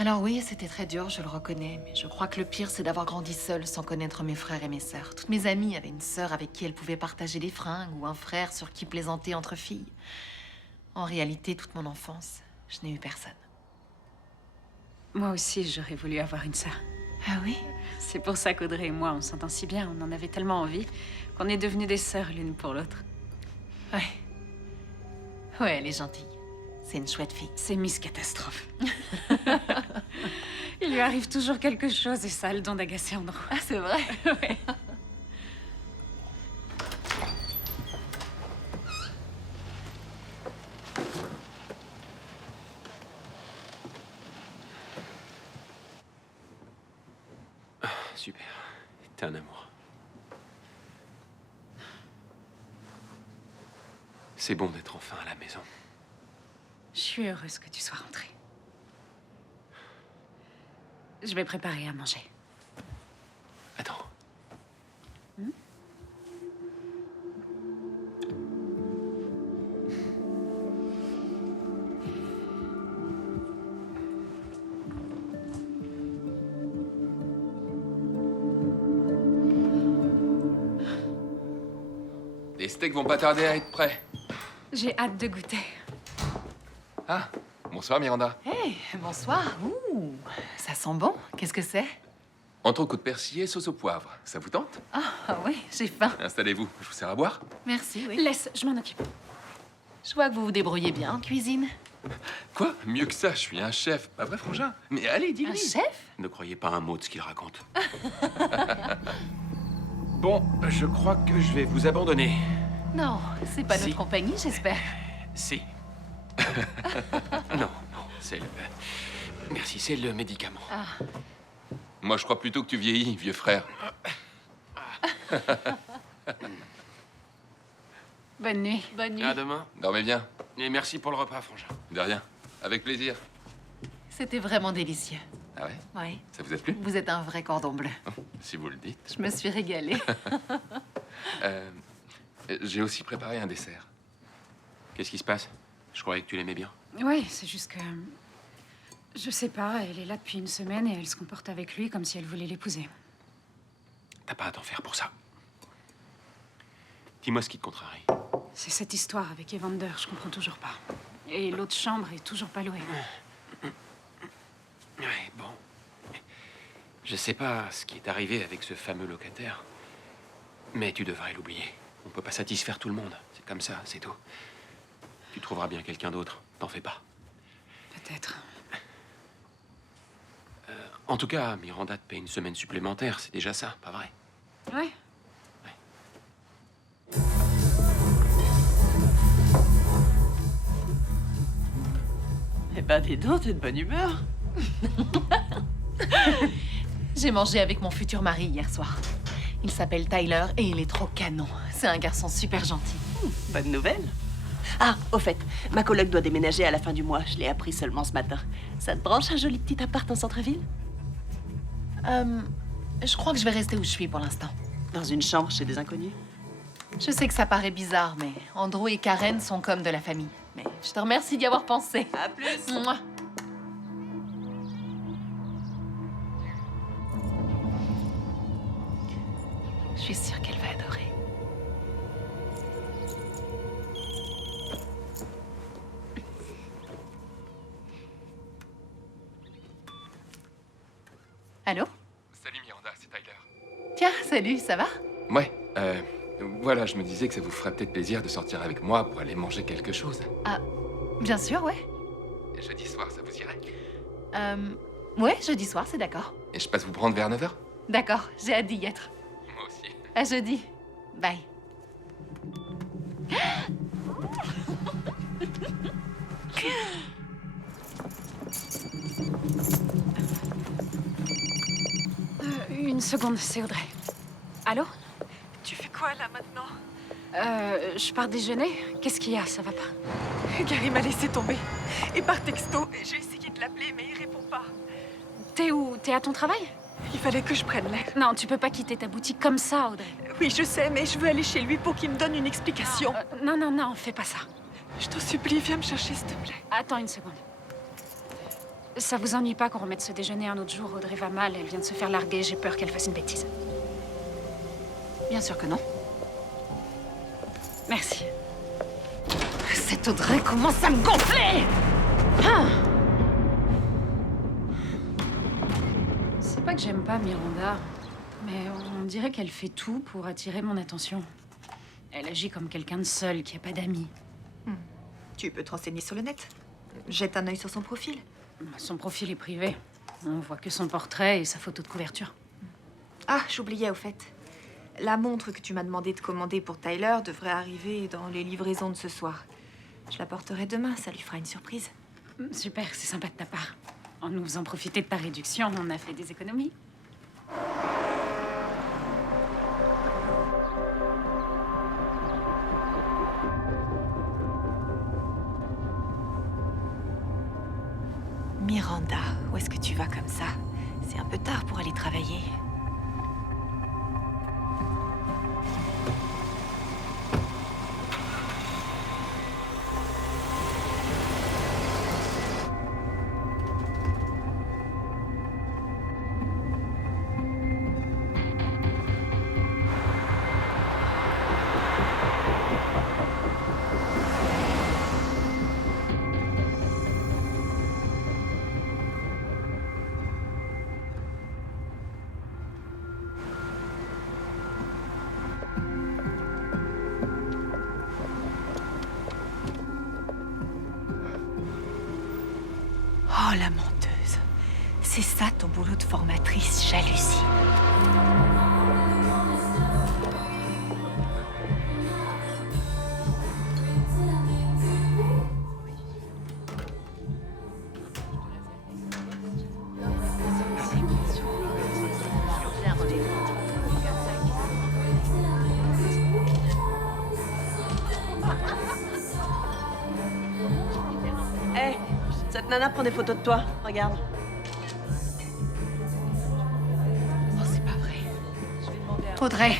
Alors oui, c'était très dur, je le reconnais, mais je crois que le pire, c'est d'avoir grandi seule sans connaître mes frères et mes sœurs. Toutes mes amies avaient une sœur avec qui elles pouvaient partager des fringues, ou un frère sur qui plaisanter entre filles. En réalité, toute mon enfance, je n'ai eu personne. Moi aussi, j'aurais voulu avoir une sœur. Ah oui? C'est pour ça qu'Audrey et moi, on s'entend si bien, on en avait tellement envie, qu'on est devenues des sœurs l'une pour l'autre. Ouais. Ouais, elle est gentille. C'est une chouette fille. C'est Miss Catastrophe. Il lui arrive toujours quelque chose et ça a le don d'agacer Andrew. Ah, c'est vrai? Ouais. Super. T'es un amour. C'est bon d'être enfin à la maison. Je suis heureuse que tu sois rentrée. Je vais préparer à manger. Attends. Les steaks vont pas tarder à être prêts. J'ai hâte de goûter. Ah, bonsoir Miranda. Hey, bonsoir. Ouh, ça sent bon. Qu'est-ce que c'est? Entrecôte persillée, sauce au poivre. Ça vous tente? Ah oui, j'ai faim. Installez-vous, je vous sers à boire. Merci, oui. Laisse, je m'en occupe. Je vois que vous vous débrouillez bien en cuisine. Quoi? Mieux que ça, je suis un chef. Pas vrai, Frangin? Mais allez, dis-lui. Un chef? Ne croyez pas un mot de ce qu'il raconte. Bon, je crois que je vais vous abandonner. Non, c'est pas Si. notre compagnie, j'espère. Si. Non, c'est le... Merci, c'est le médicament. Ah. Moi, je crois plutôt que tu vieillis, vieux frère. Bonne nuit. Bonne nuit. À demain. Dormez bien. Et merci pour le repas, Frangin. De rien. Avec plaisir. C'était vraiment délicieux. Ah ouais? Oui. Ça vous a plu? Vous êtes un vrai cordon bleu. Si vous le dites. Je me suis régalée. J'ai aussi préparé un dessert. Qu'est-ce qui se passe? Je croyais que tu l'aimais bien. Oui, c'est juste que... Je sais pas, elle est là depuis une semaine et elle se comporte avec lui comme si elle voulait l'épouser. T'as pas à t'en faire pour ça. Dis-moi ce qui te contrarie. C'est cette histoire avec Evander, je comprends toujours pas. Et l'autre chambre est toujours pas louée. Ouais, bon. Je sais pas ce qui est arrivé avec ce fameux locataire. Mais tu devrais l'oublier. On peut pas satisfaire tout le monde. C'est comme ça, c'est tout. Tu trouveras bien quelqu'un d'autre. T'en fais pas. Peut-être. En tout cas, Miranda te paie une semaine supplémentaire. C'est déjà ça, pas vrai? Ouais. Eh ben, dis donc, t'es de bonne humeur. J'ai mangé avec mon futur mari hier soir. Il s'appelle Tyler et il est trop canon. C'est un garçon super gentil. Bonne nouvelle. Ah, au fait, ma coloc doit déménager à la fin du mois. Je l'ai appris seulement ce matin. Ça te branche un joli petit appart en centre-ville? Je crois que je vais rester où je suis pour l'instant. Dans une chambre chez des inconnus? Je sais que ça paraît bizarre, mais Andrew et Karen sont comme de la famille. Mais je te remercie d'y avoir pensé. À plus. Mouah. Je suis sûre qu'elle va adorer. Allô? Salut Miranda, c'est Tyler. Tiens, salut, ça va? Ouais, voilà, je me disais que ça vous ferait peut-être plaisir de sortir avec moi pour aller manger quelque chose. Ah, bien sûr, ouais. Jeudi soir, ça vous irait? Ouais, jeudi soir, c'est d'accord. Et je passe vous prendre vers 9h? D'accord, j'ai hâte d'y être. Moi aussi. À jeudi. Bye. Une seconde, c'est Audrey. Allô? Tu fais quoi là maintenant? Je pars déjeuner. Qu'est-ce qu'il y a? Ça va pas? Gary m'a laissé tomber. Et par texto, j'ai essayé de l'appeler, mais il répond pas. T'es où? T'es à ton travail? Il fallait que je prenne l'air. Non, tu peux pas quitter ta boutique comme ça, Audrey. Oui, je sais, mais je veux aller chez lui pour qu'il me donne une explication. Non, fais pas ça. Je t'en supplie, viens me chercher, s'il te plaît. Attends une seconde. Ça vous ennuie pas qu'on remette ce déjeuner un autre jour? Audrey va mal, elle vient de se faire larguer, j'ai peur qu'elle fasse une bêtise. Bien sûr que non. Merci. Cette Audrey commence à me gonfler! C'est pas que j'aime pas Miranda, mais on dirait qu'elle fait tout pour attirer mon attention. Elle agit comme quelqu'un de seul, qui a pas d'amis. Tu peux te renseigner sur le net. Jette un œil sur son profil. Son profil est privé. On voit que son portrait et sa photo de couverture. Ah, j'oubliais au fait. La montre que tu m'as demandé de commander pour Tyler devrait arriver dans les livraisons de ce soir. Je la porterai demain, ça lui fera une surprise. Super, c'est sympa de ta part. En nous faisant profiter de ta réduction, on a fait des économies. Miranda, où est-ce que tu vas comme ça? C'est un peu tard pour aller travailler. Oh, la menteuse. C'est ça ton boulot de formatrice, jalousie. Hé, cette nana prend des photos de toi. Regarde. Non, c'est pas vrai. Audrey,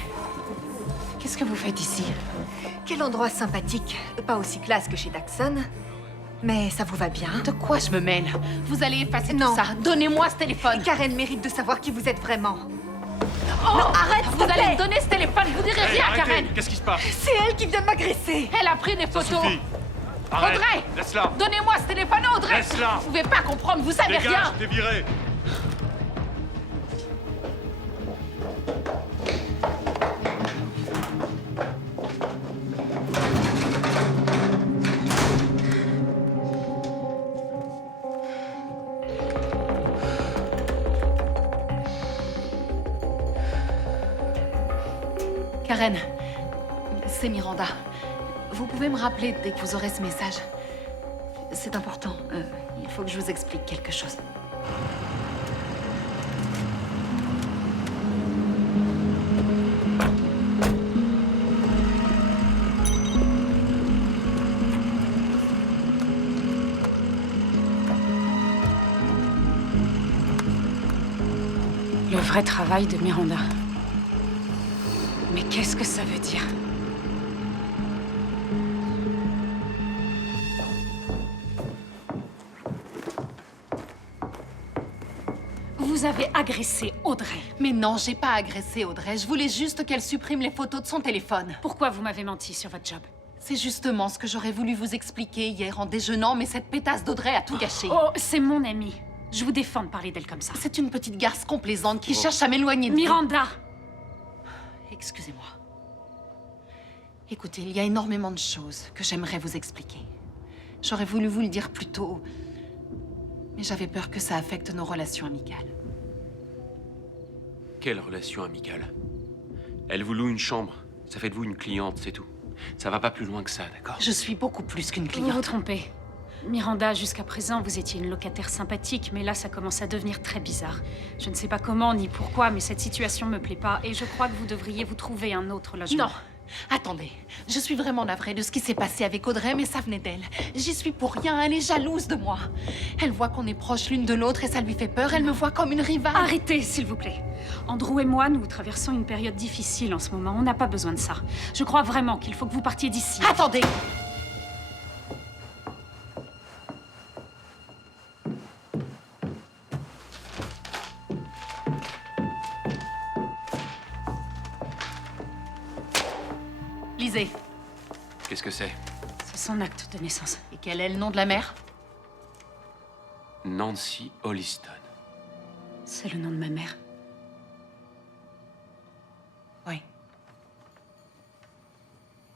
qu'est-ce que vous faites ici? Quel endroit sympathique. Pas aussi classe que chez Daxon, mais ça vous va bien. De quoi je me mêle? Vous allez effacer Non. tout ça. Donnez-moi ce téléphone. Karen mérite de savoir qui vous êtes vraiment. Oh, non, arrête, s'il Vous te allez plaît. me donner ce téléphone. Vous direz rien, Karen. Qu'est-ce qui se passe? C'est elle qui vient de m'agresser. Elle a pris des photos. Suffit. Arrête. Audrey, Laisse-la. donnez-moi ce téléphone, Audrey. Laisse-la. Vous pouvez pas comprendre. Vous savez Dégage, rien. t'es viré. Karen, c'est Miranda. Vous pouvez me rappeler dès que vous aurez ce message. C'est important. Il faut que je vous explique quelque chose. Le vrai travail de Miranda. Mais qu'est-ce que ça veut dire? Vous avez agressé Audrey. Mais non, j'ai pas agressé Audrey. Je voulais juste qu'elle supprime les photos de son téléphone. Pourquoi vous m'avez menti sur votre job? C'est justement ce que j'aurais voulu vous expliquer hier en déjeunant, mais cette pétasse d'Audrey a tout gâché. Oh, c'est mon amie. Je vous défends de parler d'elle comme ça. C'est une petite garce complaisante qui cherche à m'éloigner de vous. Miranda! Excusez-moi. Écoutez, il y a énormément de choses que j'aimerais vous expliquer. J'aurais voulu vous le dire plus tôt, mais j'avais peur que ça affecte nos relations amicales. Quelle relation amicale? Elle vous loue une chambre. Ça fait de vous une cliente, c'est tout. Ça va pas plus loin que ça, d'accord? Je suis beaucoup plus qu'une Vous cliente. vous trompez. Miranda, jusqu'à présent, vous étiez une locataire sympathique, mais là, ça commence à devenir très bizarre. Je ne sais pas comment ni pourquoi, mais cette situation me plaît pas et je crois que vous devriez vous trouver un autre logement. Non. Attendez, je suis vraiment navrée de ce qui s'est passé avec Audrey, mais ça venait d'elle. J'y suis pour rien, elle est jalouse de moi. Elle voit qu'on est proches l'une de l'autre et ça lui fait peur, elle me voit comme une rivale. Arrêtez, s'il vous plaît. Andrew et moi, nous traversons une période difficile en ce moment. On n'a pas besoin de ça. Je crois vraiment qu'il faut que vous partiez d'ici. Attendez! Lisez. Qu'est-ce que c'est? C'est son acte de naissance. Et quel est le nom de la mère? Nancy Holliston. C'est le nom de ma mère. Oui.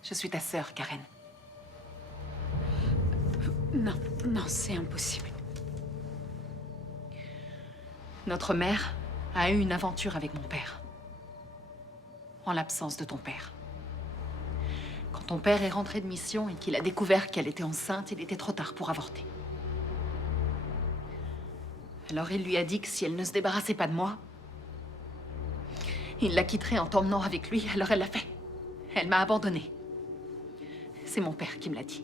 Je suis ta sœur, Karen. Non, non, c'est impossible. Notre mère a eu une aventure avec mon père. En l'absence de ton père. Quand ton père est rentré de mission et qu'il a découvert qu'elle était enceinte, il était trop tard pour avorter. Alors il lui a dit que si elle ne se débarrassait pas de moi, il la quitterait en t'emmenant avec lui, alors elle l'a fait. Elle m'a abandonnée. C'est mon père qui me l'a dit.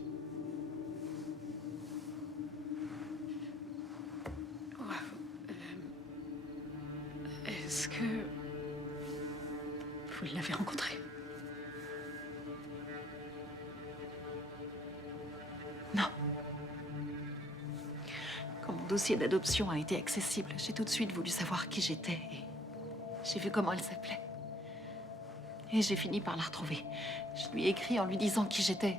Est-ce que vous l'avez rencontré? Non. Quand mon dossier d'adoption a été accessible, j'ai tout de suite voulu savoir qui j'étais et j'ai vu comment elle s'appelait. Et j'ai fini par la retrouver. Je lui ai écrit en lui disant qui j'étais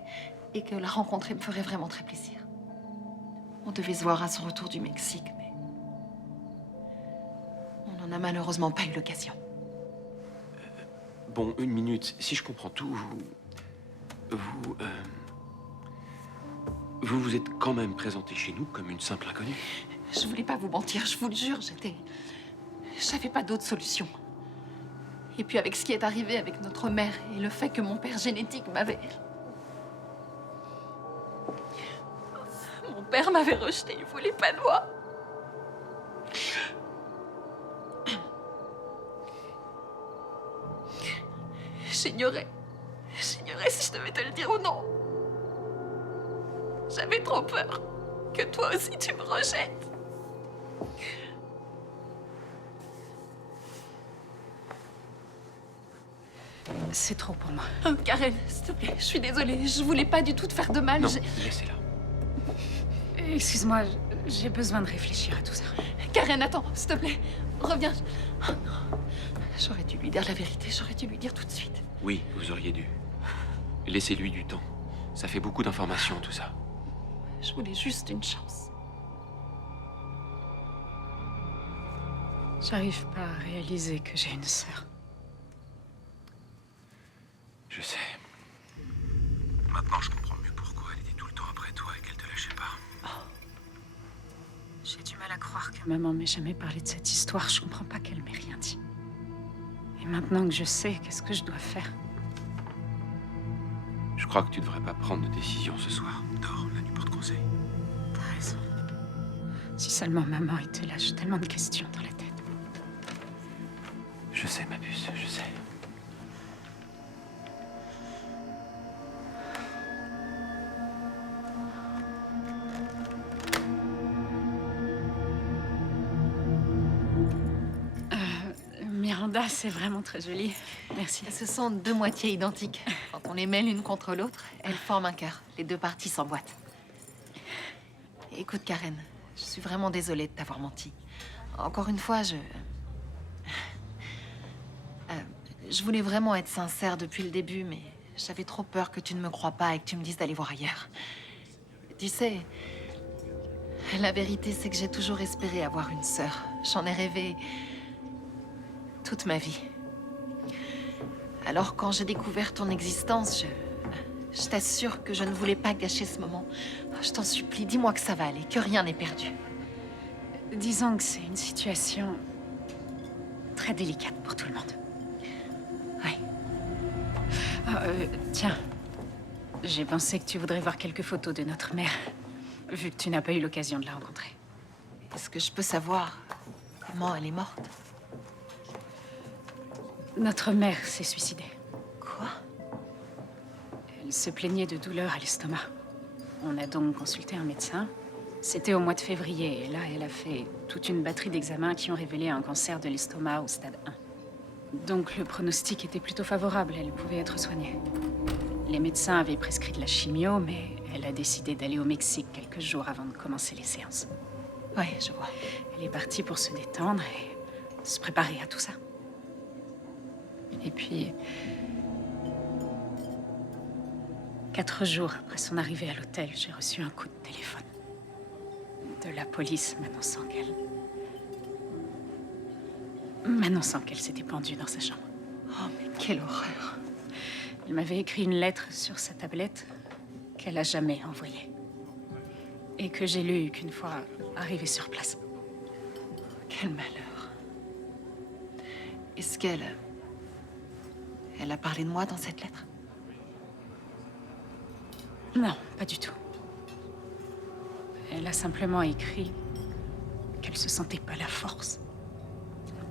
et que la rencontrer me ferait vraiment très plaisir. On devait se voir à son retour du Mexique, mais on n'en a malheureusement pas eu l'occasion. Bon, une minute. Si je comprends tout, vous vous êtes quand même présenté chez nous comme une simple inconnue. Je voulais pas vous mentir, je vous le jure, j'avais pas d'autre solution. Et puis avec ce qui est arrivé avec notre mère et le fait que mon père génétique m'avait... Mon père m'avait rejeté, il voulait pas de moi. J'ignorais si je devais te le dire ou non. J'avais trop peur que toi aussi tu me rejettes. C'est trop pour moi. Oh, Karen, s'il te plaît, je suis désolée. Je voulais pas du tout te faire de mal. Non, laissez-la. Excuse-moi, j'ai besoin de réfléchir à tout ça. Karen, attends, s'il te plaît. Reviens. Oh non. J'aurais dû lui dire la vérité. J'aurais dû lui dire tout de suite. Oui, vous auriez dû. Laissez-lui du temps. Ça fait beaucoup d'informations, tout ça. Je voulais juste une chance. J'arrive pas à réaliser que j'ai une sœur. Je sais. Maintenant, je comprends mieux pourquoi elle était tout le temps après toi et qu'elle te lâchait pas. J'ai du mal à croire que maman m'ait jamais parlé de cette histoire. Je comprends pas qu'elle m'ait rien dit. Et maintenant que je sais, qu'est-ce que je dois faire? Je crois que tu devrais pas prendre de décision ce soir. Dors, la nuit porte conseil. T'as raison. Si seulement maman était là, j'ai tellement de questions dans la tête. Je sais, ma puce, je sais. Miranda, c'est vraiment très joli. Merci. Ce sont deux moitiés identiques. Quand on les met l'une contre l'autre, elles forment un cœur. Les deux parties s'emboîtent. Écoute, Karen, je suis vraiment désolée de t'avoir menti. Encore une fois, je voulais vraiment être sincère depuis le début, mais j'avais trop peur que tu ne me crois pas et que tu me dises d'aller voir ailleurs. Tu sais, la vérité, c'est que j'ai toujours espéré avoir une sœur. J'en ai rêvé toute ma vie. Alors, quand j'ai découvert ton existence, je t'assure que je ne voulais pas gâcher ce moment. Je t'en supplie, dis-moi que ça va aller, que rien n'est perdu. Disons que c'est une situation très délicate pour tout le monde. Oui. Tiens, j'ai pensé que tu voudrais voir quelques photos de notre mère, vu que tu n'as pas eu l'occasion de la rencontrer. Est-ce que je peux savoir comment elle est morte? Notre mère s'est suicidée. Quoi? Elle se plaignait de douleurs à l'estomac. On a donc consulté un médecin. C'était au mois de février, et là, elle a fait toute une batterie d'examens qui ont révélé un cancer de l'estomac au stade 1. Donc le pronostic était plutôt favorable, elle pouvait être soignée. Les médecins avaient prescrit de la chimio, mais elle a décidé d'aller au Mexique quelques jours avant de commencer les séances. Oui, je vois. Elle est partie pour se détendre et se préparer à tout ça. Et puis, 4 jours après son arrivée à l'hôtel, j'ai reçu un coup de téléphone. De la police m'annonçant qu'elle s'était pendue dans sa chambre. Oh, mais quelle horreur! Elle m'avait écrit une lettre sur sa tablette qu'elle a jamais envoyée. Et que j'ai lue qu'une fois arrivée sur place. Quel malheur. Est-ce qu'elle... Elle a parlé de moi dans cette lettre? Non, pas du tout. Elle a simplement écrit qu'elle se sentait pas la force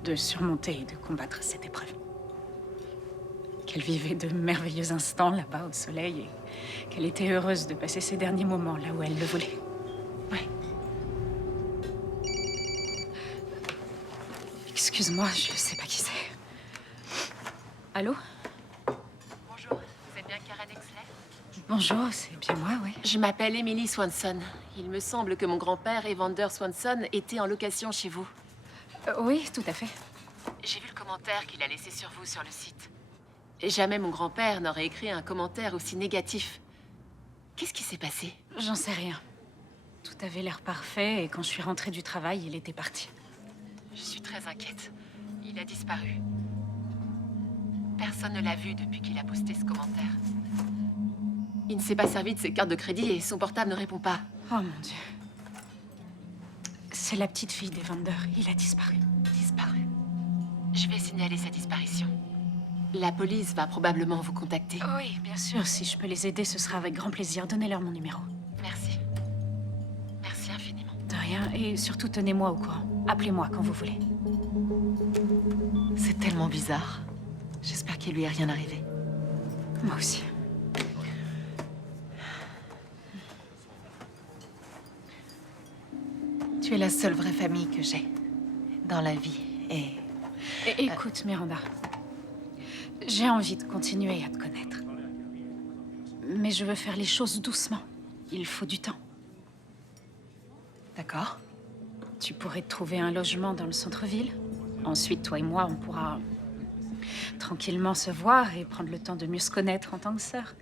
de surmonter et de combattre cette épreuve. Qu'elle vivait de merveilleux instants là-bas au soleil et qu'elle était heureuse de passer ses derniers moments là où elle le voulait. Ouais. Excuse-moi, je sais pas qui c'est. Allô? Bonjour, vous êtes bien Karen Exley? Bonjour, c'est bien moi, oui. Je m'appelle Emily Swanson. Il me semble que mon grand-père, Evander Swanson, était en location chez vous. Oui, tout à fait. J'ai vu le commentaire qu'il a laissé sur vous sur le site. Jamais mon grand-père n'aurait écrit un commentaire aussi négatif. Qu'est-ce qui s'est passé? J'en sais rien. Tout avait l'air parfait et quand je suis rentrée du travail, il était parti. Je suis très inquiète. Il a disparu. Personne ne l'a vu depuis qu'il a posté ce commentaire. Il ne s'est pas servi de ses cartes de crédit et son portable ne répond pas. Oh mon Dieu. C'est la petite fille d'Evander. Il a disparu. Disparu. Je vais signaler sa disparition. La police va probablement vous contacter. Oui, bien sûr. Si je peux les aider, ce sera avec grand plaisir. Donnez-leur mon numéro. Merci. Merci infiniment. De rien. Et surtout, tenez-moi au courant. Appelez-moi quand vous voulez. C'est tellement bizarre. J'espère qu'il lui est rien arrivé. Moi aussi. Tu es la seule vraie famille que j'ai dans la vie et... Écoute, Miranda. J'ai envie de continuer à te connaître. Mais je veux faire les choses doucement. Il faut du temps. D'accord. Tu pourrais te trouver un logement dans le centre-ville. Ensuite, toi et moi, on pourra tranquillement se voir et prendre le temps de mieux se connaître en tant que sœurs.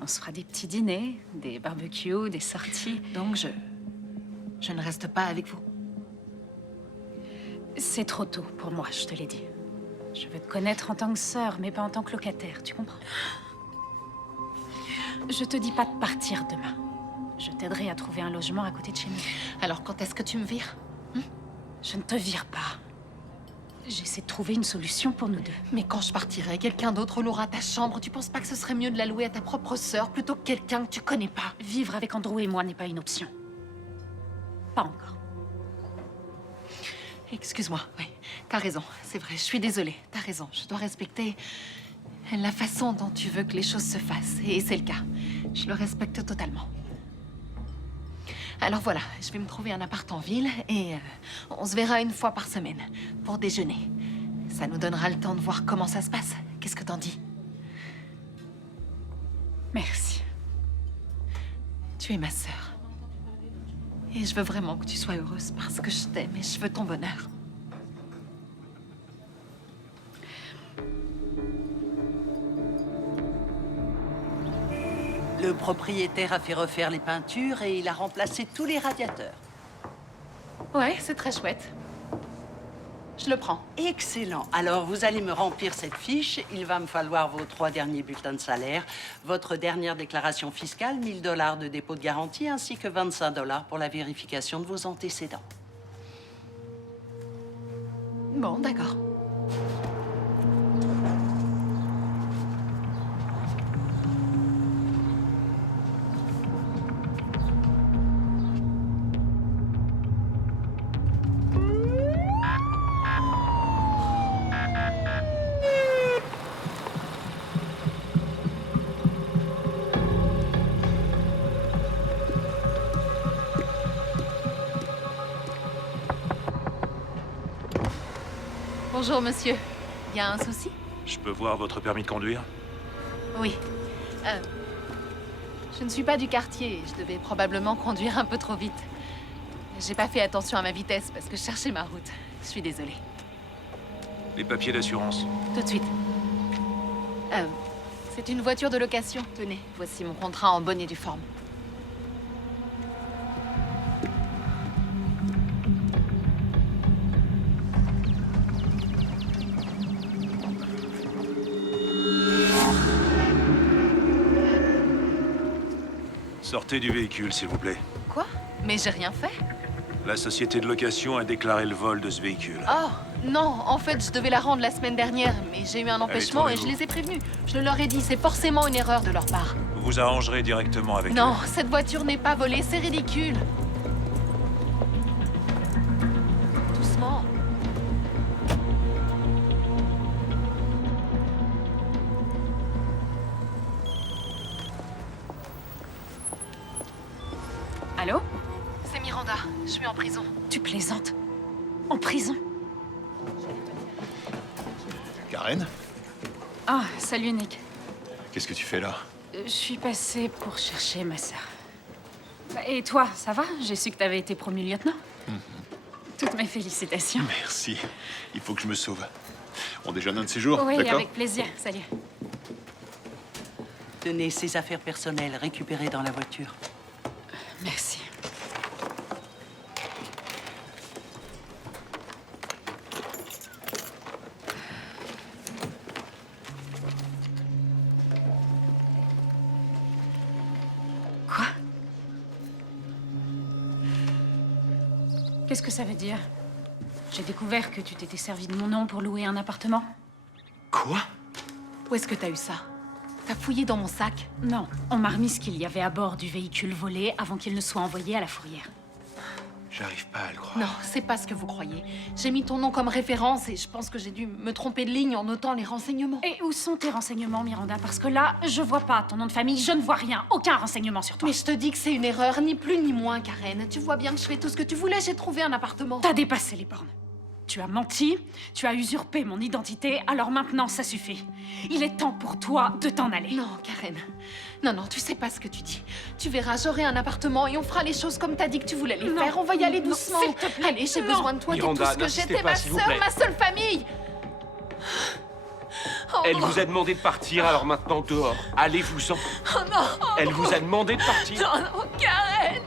On se fera des petits dîners, des barbecues, des sorties. Donc je ne reste pas avec vous. C'est trop tôt pour moi, je te l'ai dit. Je veux te connaître en tant que sœur, mais pas en tant que locataire, tu comprends? Je te dis pas de partir demain. Je t'aiderai à trouver un logement à côté de chez nous. Alors quand est-ce que tu me vires? Je ne te vire pas. J'essaie de trouver une solution pour nous deux. Mais quand je partirai, quelqu'un d'autre louera ta chambre. Tu penses pas que ce serait mieux de la louer à ta propre sœur plutôt que quelqu'un que tu connais pas? Vivre avec Andrew et moi n'est pas une option. Pas encore. Excuse-moi, oui. T'as raison, c'est vrai, je suis désolée. T'as raison, je dois respecter la façon dont tu veux que les choses se fassent. Et c'est le cas. Je le respecte totalement. Alors voilà, je vais me trouver un appart en ville et on se verra une fois par semaine pour déjeuner. Ça nous donnera le temps de voir comment ça se passe. Qu'est-ce que t'en dis? Merci. Tu es ma sœur. Et je veux vraiment que tu sois heureuse parce que je t'aime et je veux ton bonheur. Le propriétaire a fait refaire les peintures et il a remplacé tous les radiateurs. Ouais, c'est très chouette. Je le prends. Excellent. Alors, vous allez me remplir cette fiche. Il va me falloir vos 3 derniers bulletins de salaire, votre dernière déclaration fiscale, 1 000 $ de dépôt de garantie, ainsi que 25 $ pour la vérification de vos antécédents. Bon, d'accord. Bonjour, monsieur. Il y a un souci? Je peux voir votre permis de conduire? Oui. Je ne suis pas du quartier. Je devais probablement conduire un peu trop vite. J'ai pas fait attention à ma vitesse parce que je cherchais ma route. Je suis désolée. Les papiers d'assurance? Tout de suite. C'est une voiture de location. Tenez, voici mon contrat en bonne et due forme. Sortez du véhicule, s'il vous plaît. Quoi? Mais j'ai rien fait. La société de location a déclaré le vol de ce véhicule. Oh, non, en fait, je devais la rendre la semaine dernière, mais j'ai eu un empêchement et je tournez-vous. les ai prévenus. Je leur ai dit, c'est forcément une erreur de leur part. Vous vous arrangerez directement avec Non, eux. cette voiture n'est pas volée, c'est ridicule. Doucement. Allô? C'est Miranda, je suis en prison. Tu plaisantes? En prison? Karen? Ah, salut Nick. Qu'est-ce que tu fais là? Je suis passée pour chercher ma sœur. Et toi, ça va? J'ai su que t'avais été promu lieutenant. Toutes mes félicitations. Merci. Il faut que je me sauve. On déjeune un de ces jours, Oui, d'accord? avec plaisir. Salut. Tenez ses affaires personnelles récupérées dans la voiture. Merci. Quoi? Qu'est-ce que ça veut dire? J'ai découvert que tu t'étais servi de mon nom pour louer un appartement. Quoi? Où est-ce que t'as eu ça? T'as fouillé dans mon sac? Non, on m'a remis ce qu'il y avait à bord du véhicule volé avant qu'il ne soit envoyé à la fourrière. J'arrive pas à le croire. Non, c'est pas ce que vous croyez. J'ai mis ton nom comme référence et je pense que j'ai dû me tromper de ligne en notant les renseignements. Et où sont tes renseignements, Miranda? Parce que là, je vois pas ton nom de famille, je ne vois rien, aucun renseignement sur toi. Mais je te dis que c'est une erreur, ni plus ni moins, Karen. Tu vois bien que je fais tout ce que tu voulais, j'ai trouvé un appartement. T'as dépassé les bornes. Tu as menti, tu as usurpé mon identité, alors maintenant ça suffit. Il est temps pour toi de t'en aller. Non, Karen. Non, non, tu sais pas ce que tu dis. Tu verras, j'aurai un appartement et on fera les choses comme t'as dit que tu voulais les faire. On va y aller non, doucement. s'il te plaît, Allez, j'ai non. besoin de toi, t'es tout Miranda, ce que n'insistez j'étais, pas, ma s'il vous sœur, plaît. ma seule famille. Oh, Elle non. vous a demandé de partir, alors maintenant dehors. Allez-vous-en. Oh non. Elle vous a demandé de partir. Non, non, Karen.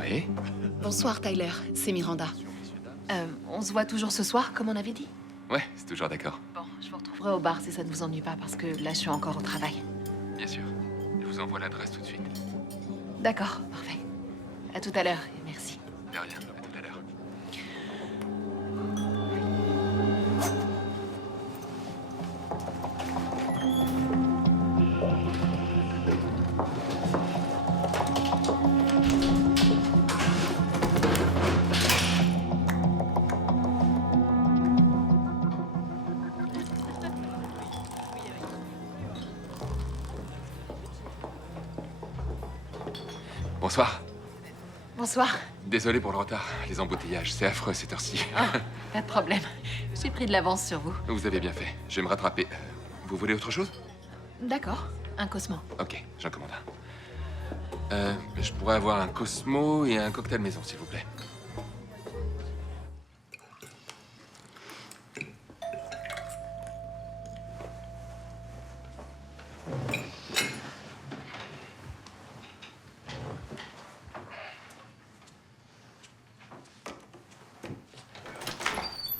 Oui. Bonsoir, Tyler. C'est Miranda. On se voit toujours ce soir, comme on avait dit? Ouais, c'est toujours d'accord. Bon, je vous retrouverai au bar si ça ne vous ennuie pas, parce que là, je suis encore au travail. Bien sûr. Je vous envoie l'adresse tout de suite. D'accord, parfait. À tout à l'heure, et merci. De rien, à tout à l'heure. Bonsoir. Bonsoir. Désolé pour le retard. Les embouteillages, c'est affreux cette heure-ci. Oh, pas de problème. J'ai pris de l'avance sur vous. Vous avez bien fait. Je vais me rattraper. Vous voulez autre chose? D'accord. Un Cosmo. Ok, j'en commande un. Je pourrais avoir un Cosmo et un cocktail maison, s'il vous plaît.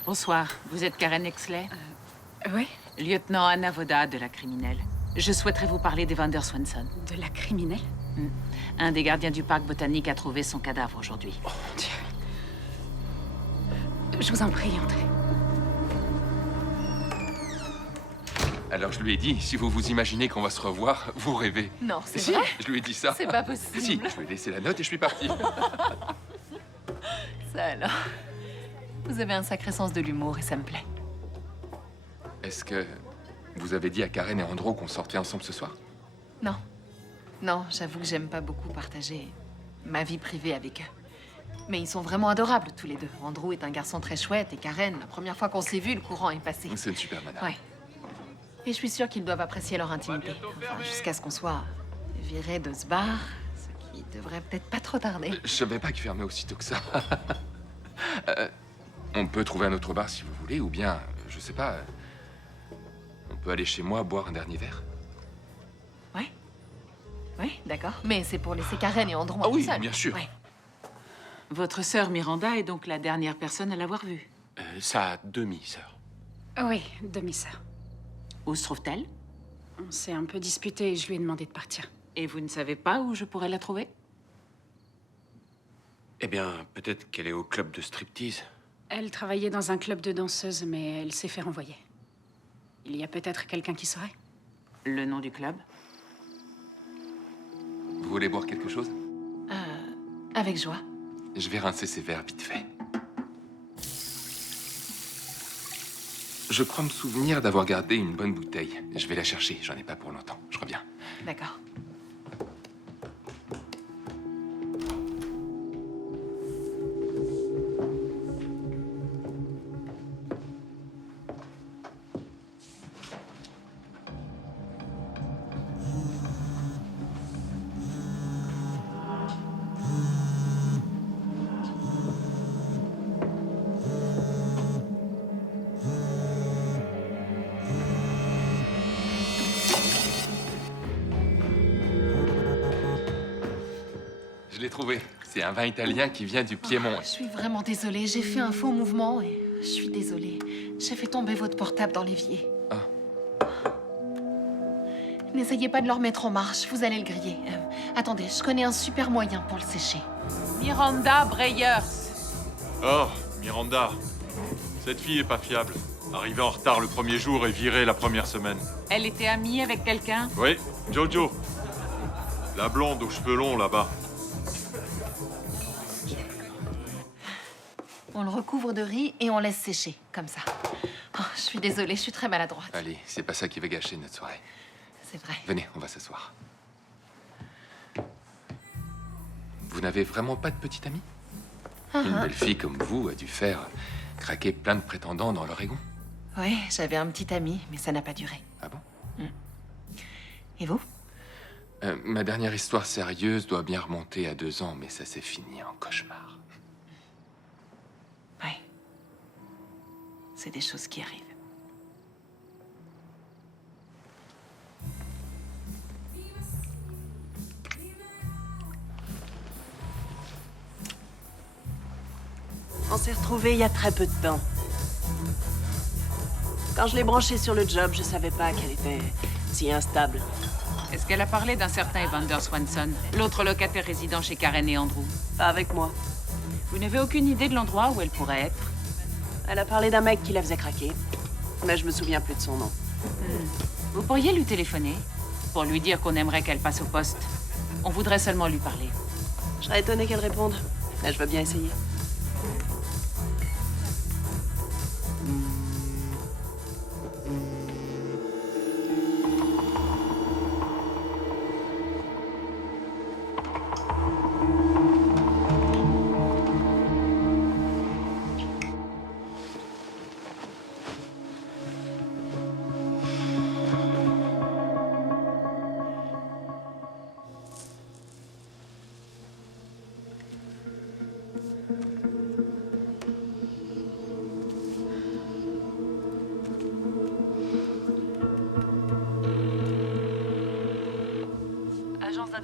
Bonsoir. Vous êtes Karen Exley? Oui. Lieutenant Anna Voda de la criminelle. Je souhaiterais vous parler d'Evander Swanson. De la criminelle? Un des gardiens du parc botanique a trouvé son cadavre aujourd'hui. Oh, Dieu. Je vous en prie, entrez. Alors je lui ai dit, si vous vous imaginez qu'on va se revoir, vous rêvez. Non, c'est Si, vrai? je lui ai dit ça. C'est pas possible. Si, je lui ai laissé la note et je suis parti. Ça alors. Vous avez un sacré sens de l'humour et ça me plaît. Est-ce que vous avez dit à Karen et Andrew qu'on sortait ensemble ce soir? Non. Non, j'avoue que j'aime pas beaucoup partager ma vie privée avec eux. Mais ils sont vraiment adorables, tous les deux. Andrew est un garçon très chouette et Karen, la première fois qu'on s'est vus, le courant est passé. C'est une super nana. Ouais. Et je suis sûre qu'ils doivent apprécier leur intimité. Enfin, jusqu'à ce qu'on soit virés de ce bar, ce qui devrait peut-être pas trop tarder. Je savais pas qu'il fermait aussitôt que ça. On peut trouver un autre bar si vous voulez, ou bien, je sais pas, on peut aller chez moi boire un dernier verre. Oui, d'accord. Mais c'est pour laisser Karen et Andrew Ah oui, seuls. bien sûr. Ouais. Votre sœur Miranda est donc la dernière personne à l'avoir vue. Sa demi-sœur. Oui, demi-sœur. Où se trouve-t-elle? On s'est un peu disputé et je lui ai demandé de partir. Et vous ne savez pas où je pourrais la trouver? Eh bien, peut-être qu'elle est au club de striptease. Elle travaillait dans un club de danseuses, mais elle s'est fait renvoyer. Il y a peut-être quelqu'un qui saurait. Le nom du club? Vous voulez boire quelque chose? Avec joie. Je vais rincer ces verres vite fait. Je crois me souvenir d'avoir gardé une bonne bouteille. Je vais la chercher, j'en ai pas pour longtemps. Je reviens. D'accord. Je l'ai trouvé. C'est un vin italien qui vient du Piémont. Je suis vraiment désolée. J'ai fait un faux mouvement et je suis désolée. J'ai fait tomber votre portable dans l'évier. N'essayez pas de le remettre en marche. Vous allez le griller. Attendez, je connais un super moyen pour le sécher. Miranda Breyers. Oh, Miranda. Cette fille est pas fiable. Arrivée en retard le premier jour et virée la première semaine. Elle était amie avec quelqu'un? Oui, Jojo. La blonde aux cheveux longs là-bas. On le recouvre de riz et on laisse sécher, comme ça. Oh, je suis désolée, je suis très maladroite. Allez, c'est pas ça qui va gâcher notre soirée. C'est vrai. Venez, on va s'asseoir. Vous n'avez vraiment pas de petite amie? Une belle fille comme vous a dû faire craquer plein de prétendants dans l'Oregon. Oui, j'avais un petit ami, mais ça n'a pas duré. Ah bon? Et vous? Ma dernière histoire sérieuse doit bien remonter à 2 ans, mais ça s'est fini en cauchemar. Ouais. C'est des choses qui arrivent. On s'est retrouvés il y a très peu de temps. Quand je l'ai branchée sur le job, je savais pas qu'elle était si instable. Est-ce qu'elle a parlé d'un certain Evander Swanson, l'autre locataire résident chez Karen et Andrew? Pas avec moi. Vous n'avez aucune idée de l'endroit où elle pourrait être? Elle a parlé d'un mec qui la faisait craquer. Mais je me souviens plus de son nom. Vous pourriez lui téléphoner pour lui dire qu'on aimerait qu'elle passe au poste. On voudrait seulement lui parler. Je serais étonnée qu'elle réponde. Mais je veux bien essayer.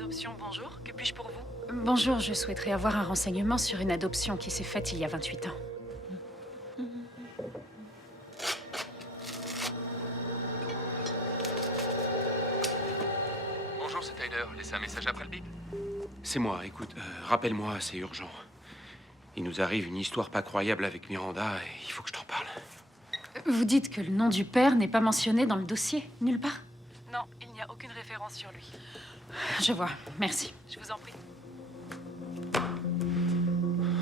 d'adoption, bonjour. Que puis-je pour vous? Bonjour, je souhaiterais avoir un renseignement sur une adoption qui s'est faite il y a 28 ans. Bonjour, c'est Tyler. Laissez un message après le bip. C'est moi, écoute, rappelle-moi, c'est urgent. Il nous arrive une histoire pas croyable avec Miranda et il faut que je t'en parle. Vous dites que le nom du père n'est pas mentionné dans le dossier, nulle part? Non, il n'y a aucune référence sur lui. Je vois, merci. Je vous en prie.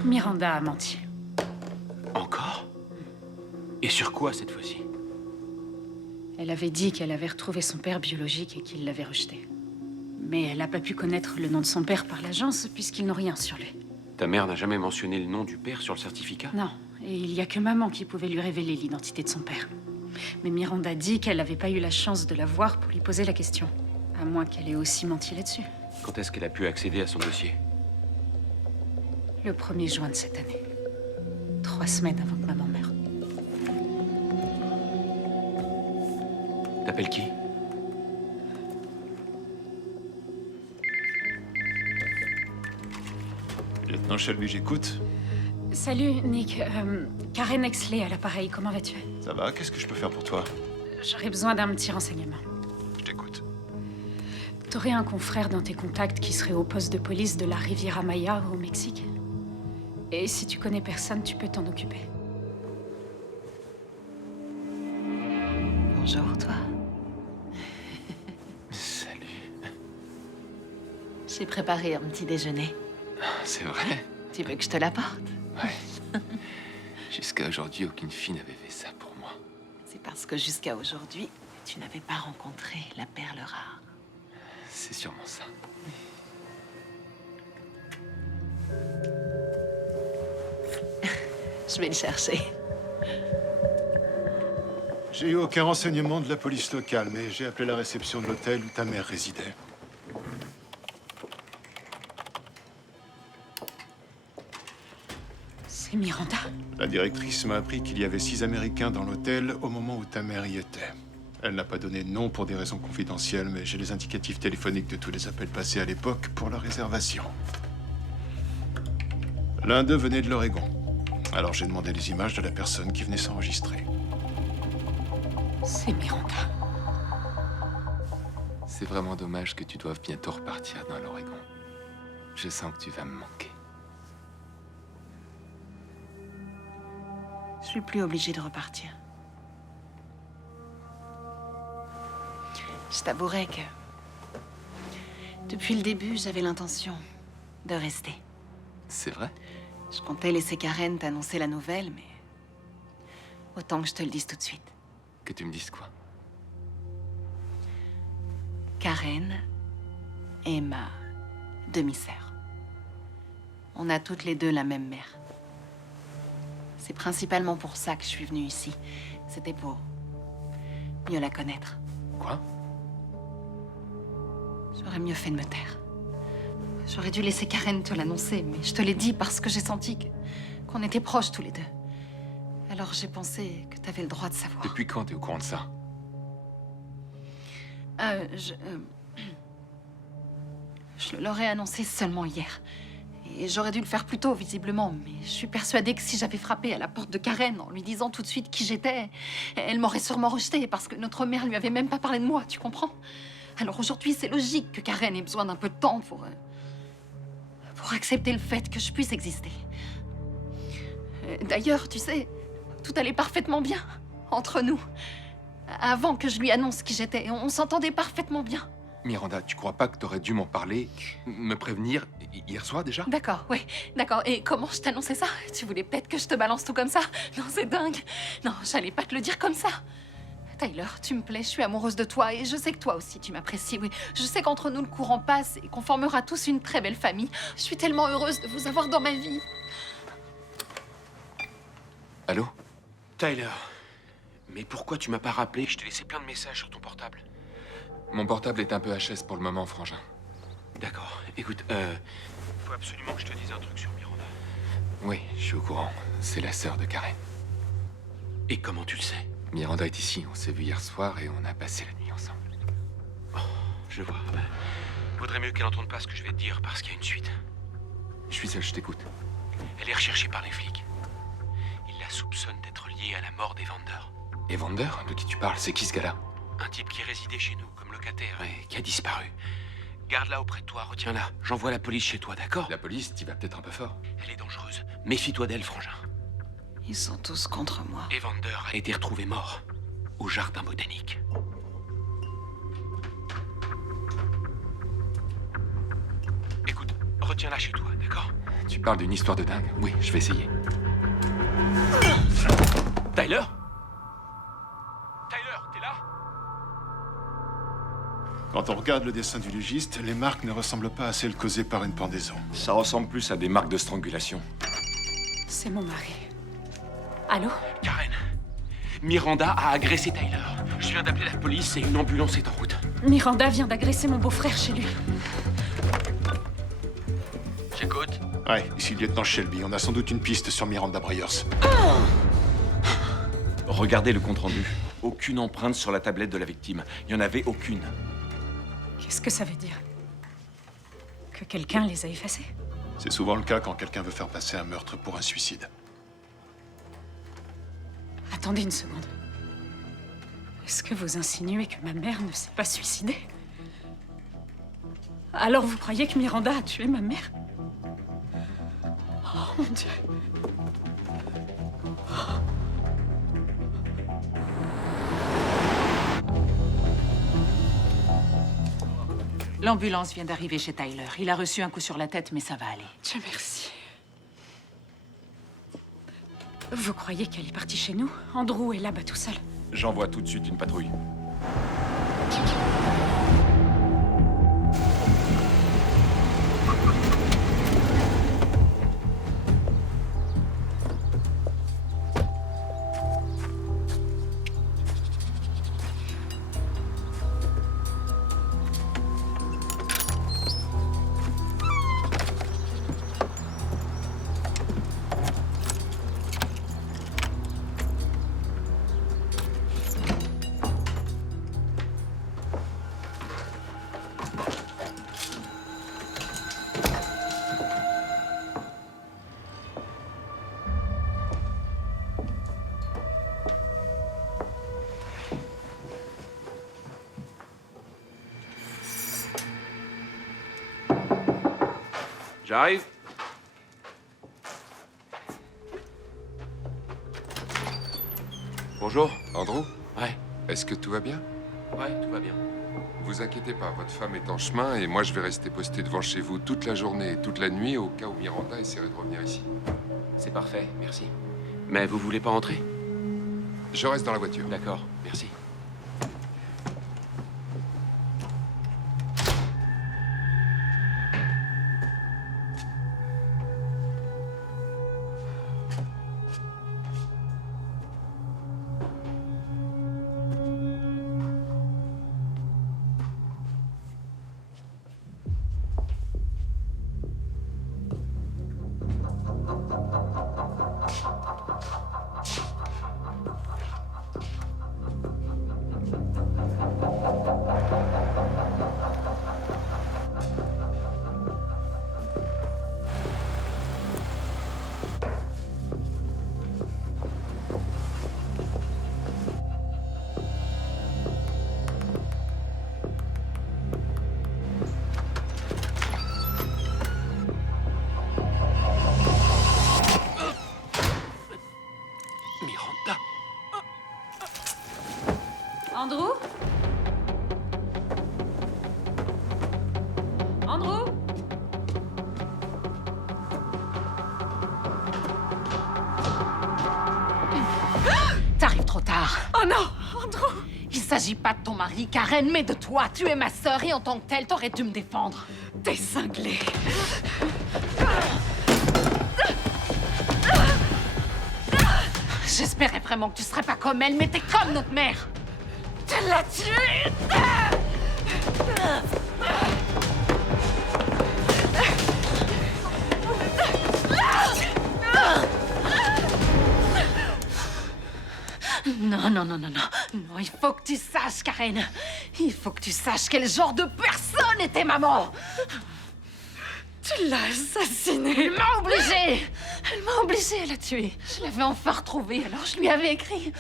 Miranda a menti. Encore? Et sur quoi cette fois-ci? Elle avait dit qu'elle avait retrouvé son père biologique et qu'il l'avait rejeté. Mais elle n'a pas pu connaître le nom de son père par l'agence puisqu'ils n'ont rien sur lui. Ta mère n'a jamais mentionné le nom du père sur le certificat? Non, et il n'y a que maman qui pouvait lui révéler l'identité de son père. Mais Miranda dit qu'elle n'avait pas eu la chance de la voir pour lui poser la question. À moins qu'elle ait aussi menti là-dessus. Quand est-ce qu'elle a pu accéder à son dossier? Le 1er juin de cette année. 3 semaines avant que maman meure. T'appelles qui? Lieutenant Shelby, j'écoute. Salut, Nick. Karen Exley à l'appareil, comment vas-tu? Ça va, qu'est-ce que je peux faire pour toi? J'aurais besoin d'un petit renseignement. Je t'écoute. T'aurais un confrère dans tes contacts qui serait au poste de police de la Riviera Maya au Mexique? Et si tu connais personne, tu peux t'en occuper. Bonjour, toi. Salut. J'ai préparé un petit déjeuner. C'est vrai? Tu veux que je te l'apporte? Ouais. Jusqu'à aujourd'hui, aucune fille n'avait fait ça pour moi. C'est parce que jusqu'à aujourd'hui, tu n'avais pas rencontré la perle rare. C'est sûrement ça. Je vais le chercher. J'ai eu aucun renseignement de la police locale, mais j'ai appelé la réception de l'hôtel où ta mère résidait. C'est Miranda. La directrice m'a appris qu'il y avait 6 Américains dans l'hôtel au moment où ta mère y était. Elle n'a pas donné de nom pour des raisons confidentielles, mais j'ai les indicatifs téléphoniques de tous les appels passés à l'époque pour la réservation. L'un d'eux venait de l'Oregon. Alors j'ai demandé les images de la personne qui venait s'enregistrer. C'est Miranda. C'est vraiment dommage que tu doives bientôt repartir dans l'Oregon. Je sens que tu vas me manquer. Je suis plus obligée de repartir. Je t'avouerai que... depuis le début, j'avais l'intention de rester. C'est vrai? Je comptais laisser Karen t'annoncer la nouvelle, mais... autant que je te le dise tout de suite. Que tu me dises quoi? Karen est ma demi-sœur. On a toutes les deux la même mère. C'est principalement pour ça que je suis venue ici. C'était pour mieux la connaître. Quoi? J'aurais mieux fait de me taire. J'aurais dû laisser Karen te l'annoncer, mais je te l'ai dit parce que j'ai senti qu'on était proches tous les deux. Alors j'ai pensé que t'avais le droit de savoir. Depuis quand t'es au courant de ça? Je le leur ai annoncé seulement hier. Et j'aurais dû le faire plus tôt, visiblement. Mais je suis persuadée que si j'avais frappé à la porte de Karen en lui disant tout de suite qui j'étais, elle m'aurait sûrement rejetée parce que notre mère lui avait même pas parlé de moi, tu comprends? Alors aujourd'hui, c'est logique que Karen ait besoin d'un peu de temps pour accepter le fait que je puisse exister. D'ailleurs, tu sais, tout allait parfaitement bien entre nous. Avant que je lui annonce qui j'étais, on s'entendait parfaitement bien. Miranda, tu crois pas que t'aurais dû m'en parler, me prévenir hier soir déjà? D'accord, oui, d'accord. Et comment je t'annonçais ça? Tu voulais peut-être que je te balance tout comme ça? Non, c'est dingue. Non, j'allais pas te le dire comme ça. Tyler, tu me plais, je suis amoureuse de toi et je sais que toi aussi tu m'apprécies, oui. Je sais qu'entre nous le courant passe et qu'on formera tous une très belle famille. Je suis tellement heureuse de vous avoir dans ma vie. Allô? Tyler, mais pourquoi tu m'as pas rappelé? Je t'ai laissé plein de messages sur ton portable. Mon portable est un peu HS pour le moment, frangin. D'accord. Écoute, faut absolument que je te dise un truc sur Miranda. Oui, je suis au courant. C'est la sœur de Karen. Et comment tu le sais? Miranda est ici. On s'est vu hier soir et on a passé la nuit ensemble. Oh, je vois. Vaudrait mieux qu'elle n'entende pas ce que je vais te dire, parce qu'il y a une suite. Je suis seul, je t'écoute. Elle est recherchée par les flics. Ils la soupçonnent d'être liée à la mort d'Evander. Evander? De qui tu parles? C'est qui ce gars-là? Un type qui résidait chez nous comme locataire et qui a disparu. Garde-la auprès de toi, retiens-la. J'envoie la police chez toi, d'accord? La police, t'y vas peut-être un peu fort. Elle est dangereuse. Méfie-toi d'elle, frangin. Ils sont tous contre moi. Evander a été retrouvé mort au jardin botanique. Écoute, retiens-la chez toi, d'accord? Tu parles d'une histoire de dingue? Oui, je vais essayer. Tyler? Tyler, t'es là? Quand on regarde le dessin du légiste, les marques ne ressemblent pas à celles causées par une pendaison. Ça ressemble plus à des marques de strangulation. C'est mon mari. Allô? Karen, Miranda a agressé Tyler. Je viens d'appeler la police et une ambulance est en route. Miranda vient d'agresser mon beau-frère chez lui. J'écoute. Ouais, ici le lieutenant Shelby. On a sans doute une piste sur Miranda Breyers. Regardez le compte-rendu. Aucune empreinte sur la tablette de la victime. Il n'y en avait aucune. Qu'est-ce que ça veut dire? Que quelqu'un les a effacés? C'est souvent le cas quand quelqu'un veut faire passer un meurtre pour un suicide. Attendez une seconde. Est-ce que vous insinuez que ma mère ne s'est pas suicidée? Alors vous croyez que Miranda a tué ma mère? Oh mon Dieu. L'ambulance vient d'arriver chez Tyler. Il a reçu un coup sur la tête, mais ça va aller. Dieu merci. Vous croyez qu'elle est partie chez nous? Andrew est là-bas tout seul. J'envoie tout de suite une patrouille. J'arrive. Bonjour. Andrew? Ouais. Est-ce que tout va bien? Ouais, tout va bien. Vous inquiétez pas, votre femme est en chemin et moi je vais rester posté devant chez vous toute la journée et toute la nuit au cas où Miranda essaierait de revenir ici. C'est parfait, merci. Mais vous voulez pas rentrer? Je reste dans la voiture. D'accord, merci. Miranda. Andrew? Andrew? T'arrives trop tard. Oh non, Andrew! Il s'agit pas de ton mari, Karen, mais de toi. Tu es ma sœur et en tant que telle, t'aurais dû me défendre. T'es cinglé. J'espérais vraiment que tu serais pas comme elle, mais t'es comme notre mère. Tu l'as tuée! Non, non, non, non, non. Non, il faut que tu saches, Karen. Il faut que tu saches quel genre de personne était maman. Tu l'as assassinée. Elle m'a obligée. Elle m'a obligée à la tuer. Je l'avais enfin retrouvée, alors je lui avais écrit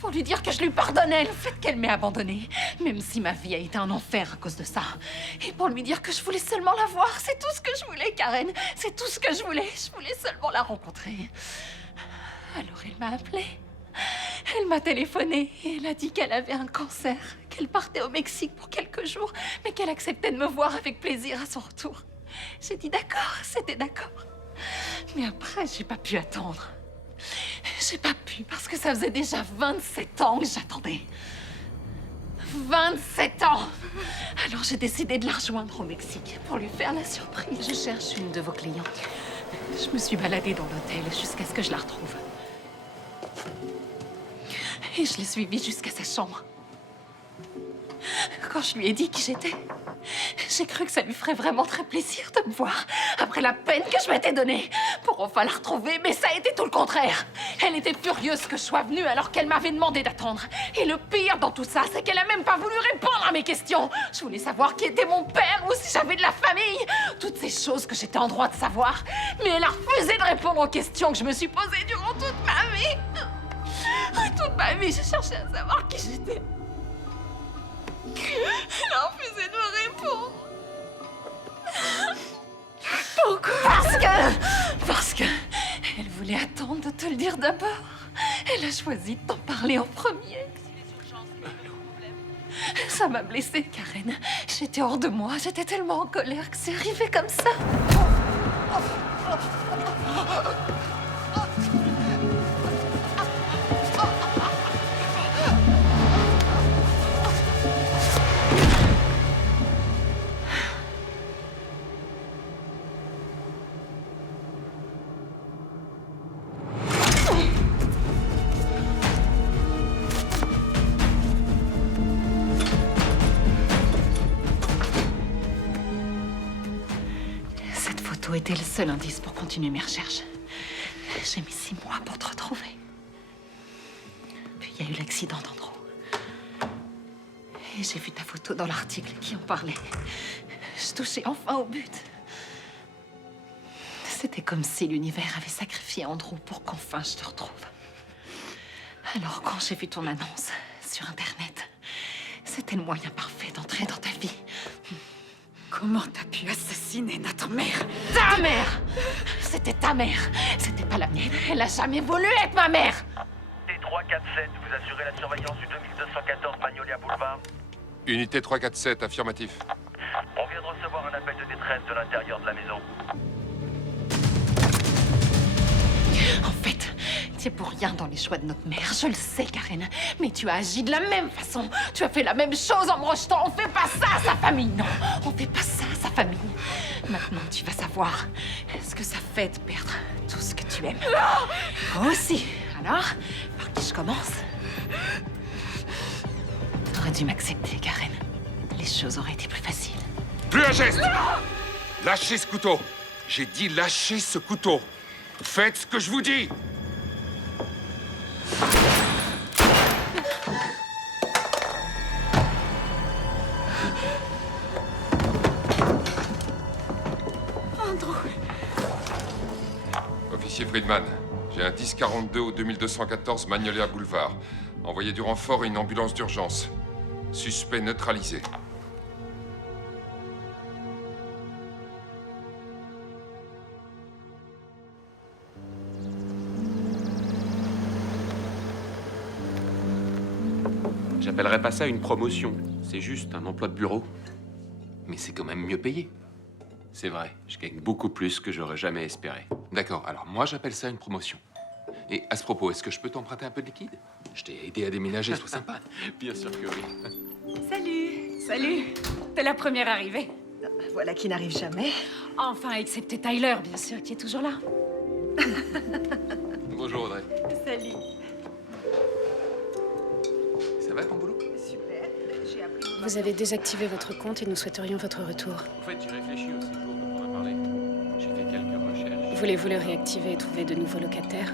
pour lui dire que je lui pardonnais le fait qu'elle m'ait abandonnée, même si ma vie a été un enfer à cause de ça. Et pour lui dire que je voulais seulement la voir. C'est tout ce que je voulais, Karen. C'est tout ce que je voulais. Je voulais seulement la rencontrer. Alors elle m'a appelée. Elle m'a téléphoné et elle a dit qu'elle avait un cancer, qu'elle partait au Mexique pour quelques jours, mais qu'elle acceptait de me voir avec plaisir à son retour. J'ai dit d'accord, c'était d'accord. Mais après, j'ai pas pu attendre. J'ai pas pu parce que ça faisait déjà 27 ans que j'attendais. 27 ans! Alors j'ai décidé de la rejoindre au Mexique pour lui faire la surprise. Je cherche une de vos clientes. Je me suis baladée dans l'hôtel jusqu'à ce que je la retrouve. Et je l'ai suivie jusqu'à sa chambre. Quand je lui ai dit qui j'étais, j'ai cru que ça lui ferait vraiment très plaisir de me voir, après la peine que je m'étais donnée pour enfin la retrouver, mais ça a été tout le contraire. Elle était furieuse que je sois venue alors qu'elle m'avait demandé d'attendre. Et le pire dans tout ça, c'est qu'elle a même pas voulu répondre à mes questions. Je voulais savoir qui était mon père ou si j'avais de la famille. Toutes ces choses que j'étais en droit de savoir. Mais elle a refusé de répondre aux questions que je me suis posées durant toute ma vie. Toute ma vie, j'ai cherché à savoir qui j'étais. Elle a refusé de me répondre. Pourquoi? Parce que elle voulait attendre de te le dire d'abord. Elle a choisi de t'en parler en premier. Ça m'a blessée, Karen. J'étais hors de moi. J'étais tellement en colère que c'est arrivé comme ça. Était le seul indice pour continuer mes recherches. J'ai mis 6 mois pour te retrouver. Puis il y a eu l'accident d'Andrew. Et j'ai vu ta photo dans l'article qui en parlait. Je touchais enfin au but. C'était comme si l'univers avait sacrifié Andrew pour qu'enfin je te retrouve. Alors quand j'ai vu ton annonce sur Internet, c'était le moyen parfait d'entrer dans ta vie. Comment t'as pu assassiner notre mère? Ta mère! C'était ta mère. C'était pas la mienne. Elle a jamais voulu être ma mère. T347, vous assurez la surveillance du 2214 Magnolia Boulevard? Unité 347, affirmatif. On vient de recevoir un appel de détresse de l'intérieur de la maison. En fait, t'es pour rien dans les choix de notre mère. Je le sais, Karen. Mais tu as agi de la même façon. Tu as fait la même chose en me rejetant. On fait pas ça à sa famille, non. On fait pas ça à sa famille. Maintenant, tu vas savoir ce que ça fait de perdre tout ce que tu aimes. Moi aussi. Alors, par qui je commence? T'aurais dû m'accepter, Karen. Les choses auraient été plus faciles. Plus un geste! Lâchez ce couteau. J'ai dit lâchez ce couteau. Faites ce que je vous dis! Andrew. Officier Friedman, j'ai un 1042 au 2214 Magnolia Boulevard. Envoyez du renfort et une ambulance d'urgence. Suspect neutralisé. J'appellerais pas ça une promotion. C'est juste un emploi de bureau. Mais c'est quand même mieux payé. C'est vrai, je gagne beaucoup plus que j'aurais jamais espéré. D'accord, alors moi j'appelle ça une promotion. Et à ce propos, est-ce que je peux t'emprunter un peu de liquide? Je t'ai aidé à déménager, sois sympa. Bien sûr que oui. Salut. Salut. T'es la première arrivée. Voilà qui n'arrive jamais. Enfin, excepté Tyler, bien sûr, qui est toujours là. Bonjour Audrey. Salut. Ça va ton boulot? Super. J'ai appris. Vous avez désactivé votre compte et nous souhaiterions votre retour. En fait, j'ai réfléchi au séjour dont on a parlé. J'ai fait quelques recherches. Voulez-vous le réactiver et trouver de nouveaux locataires?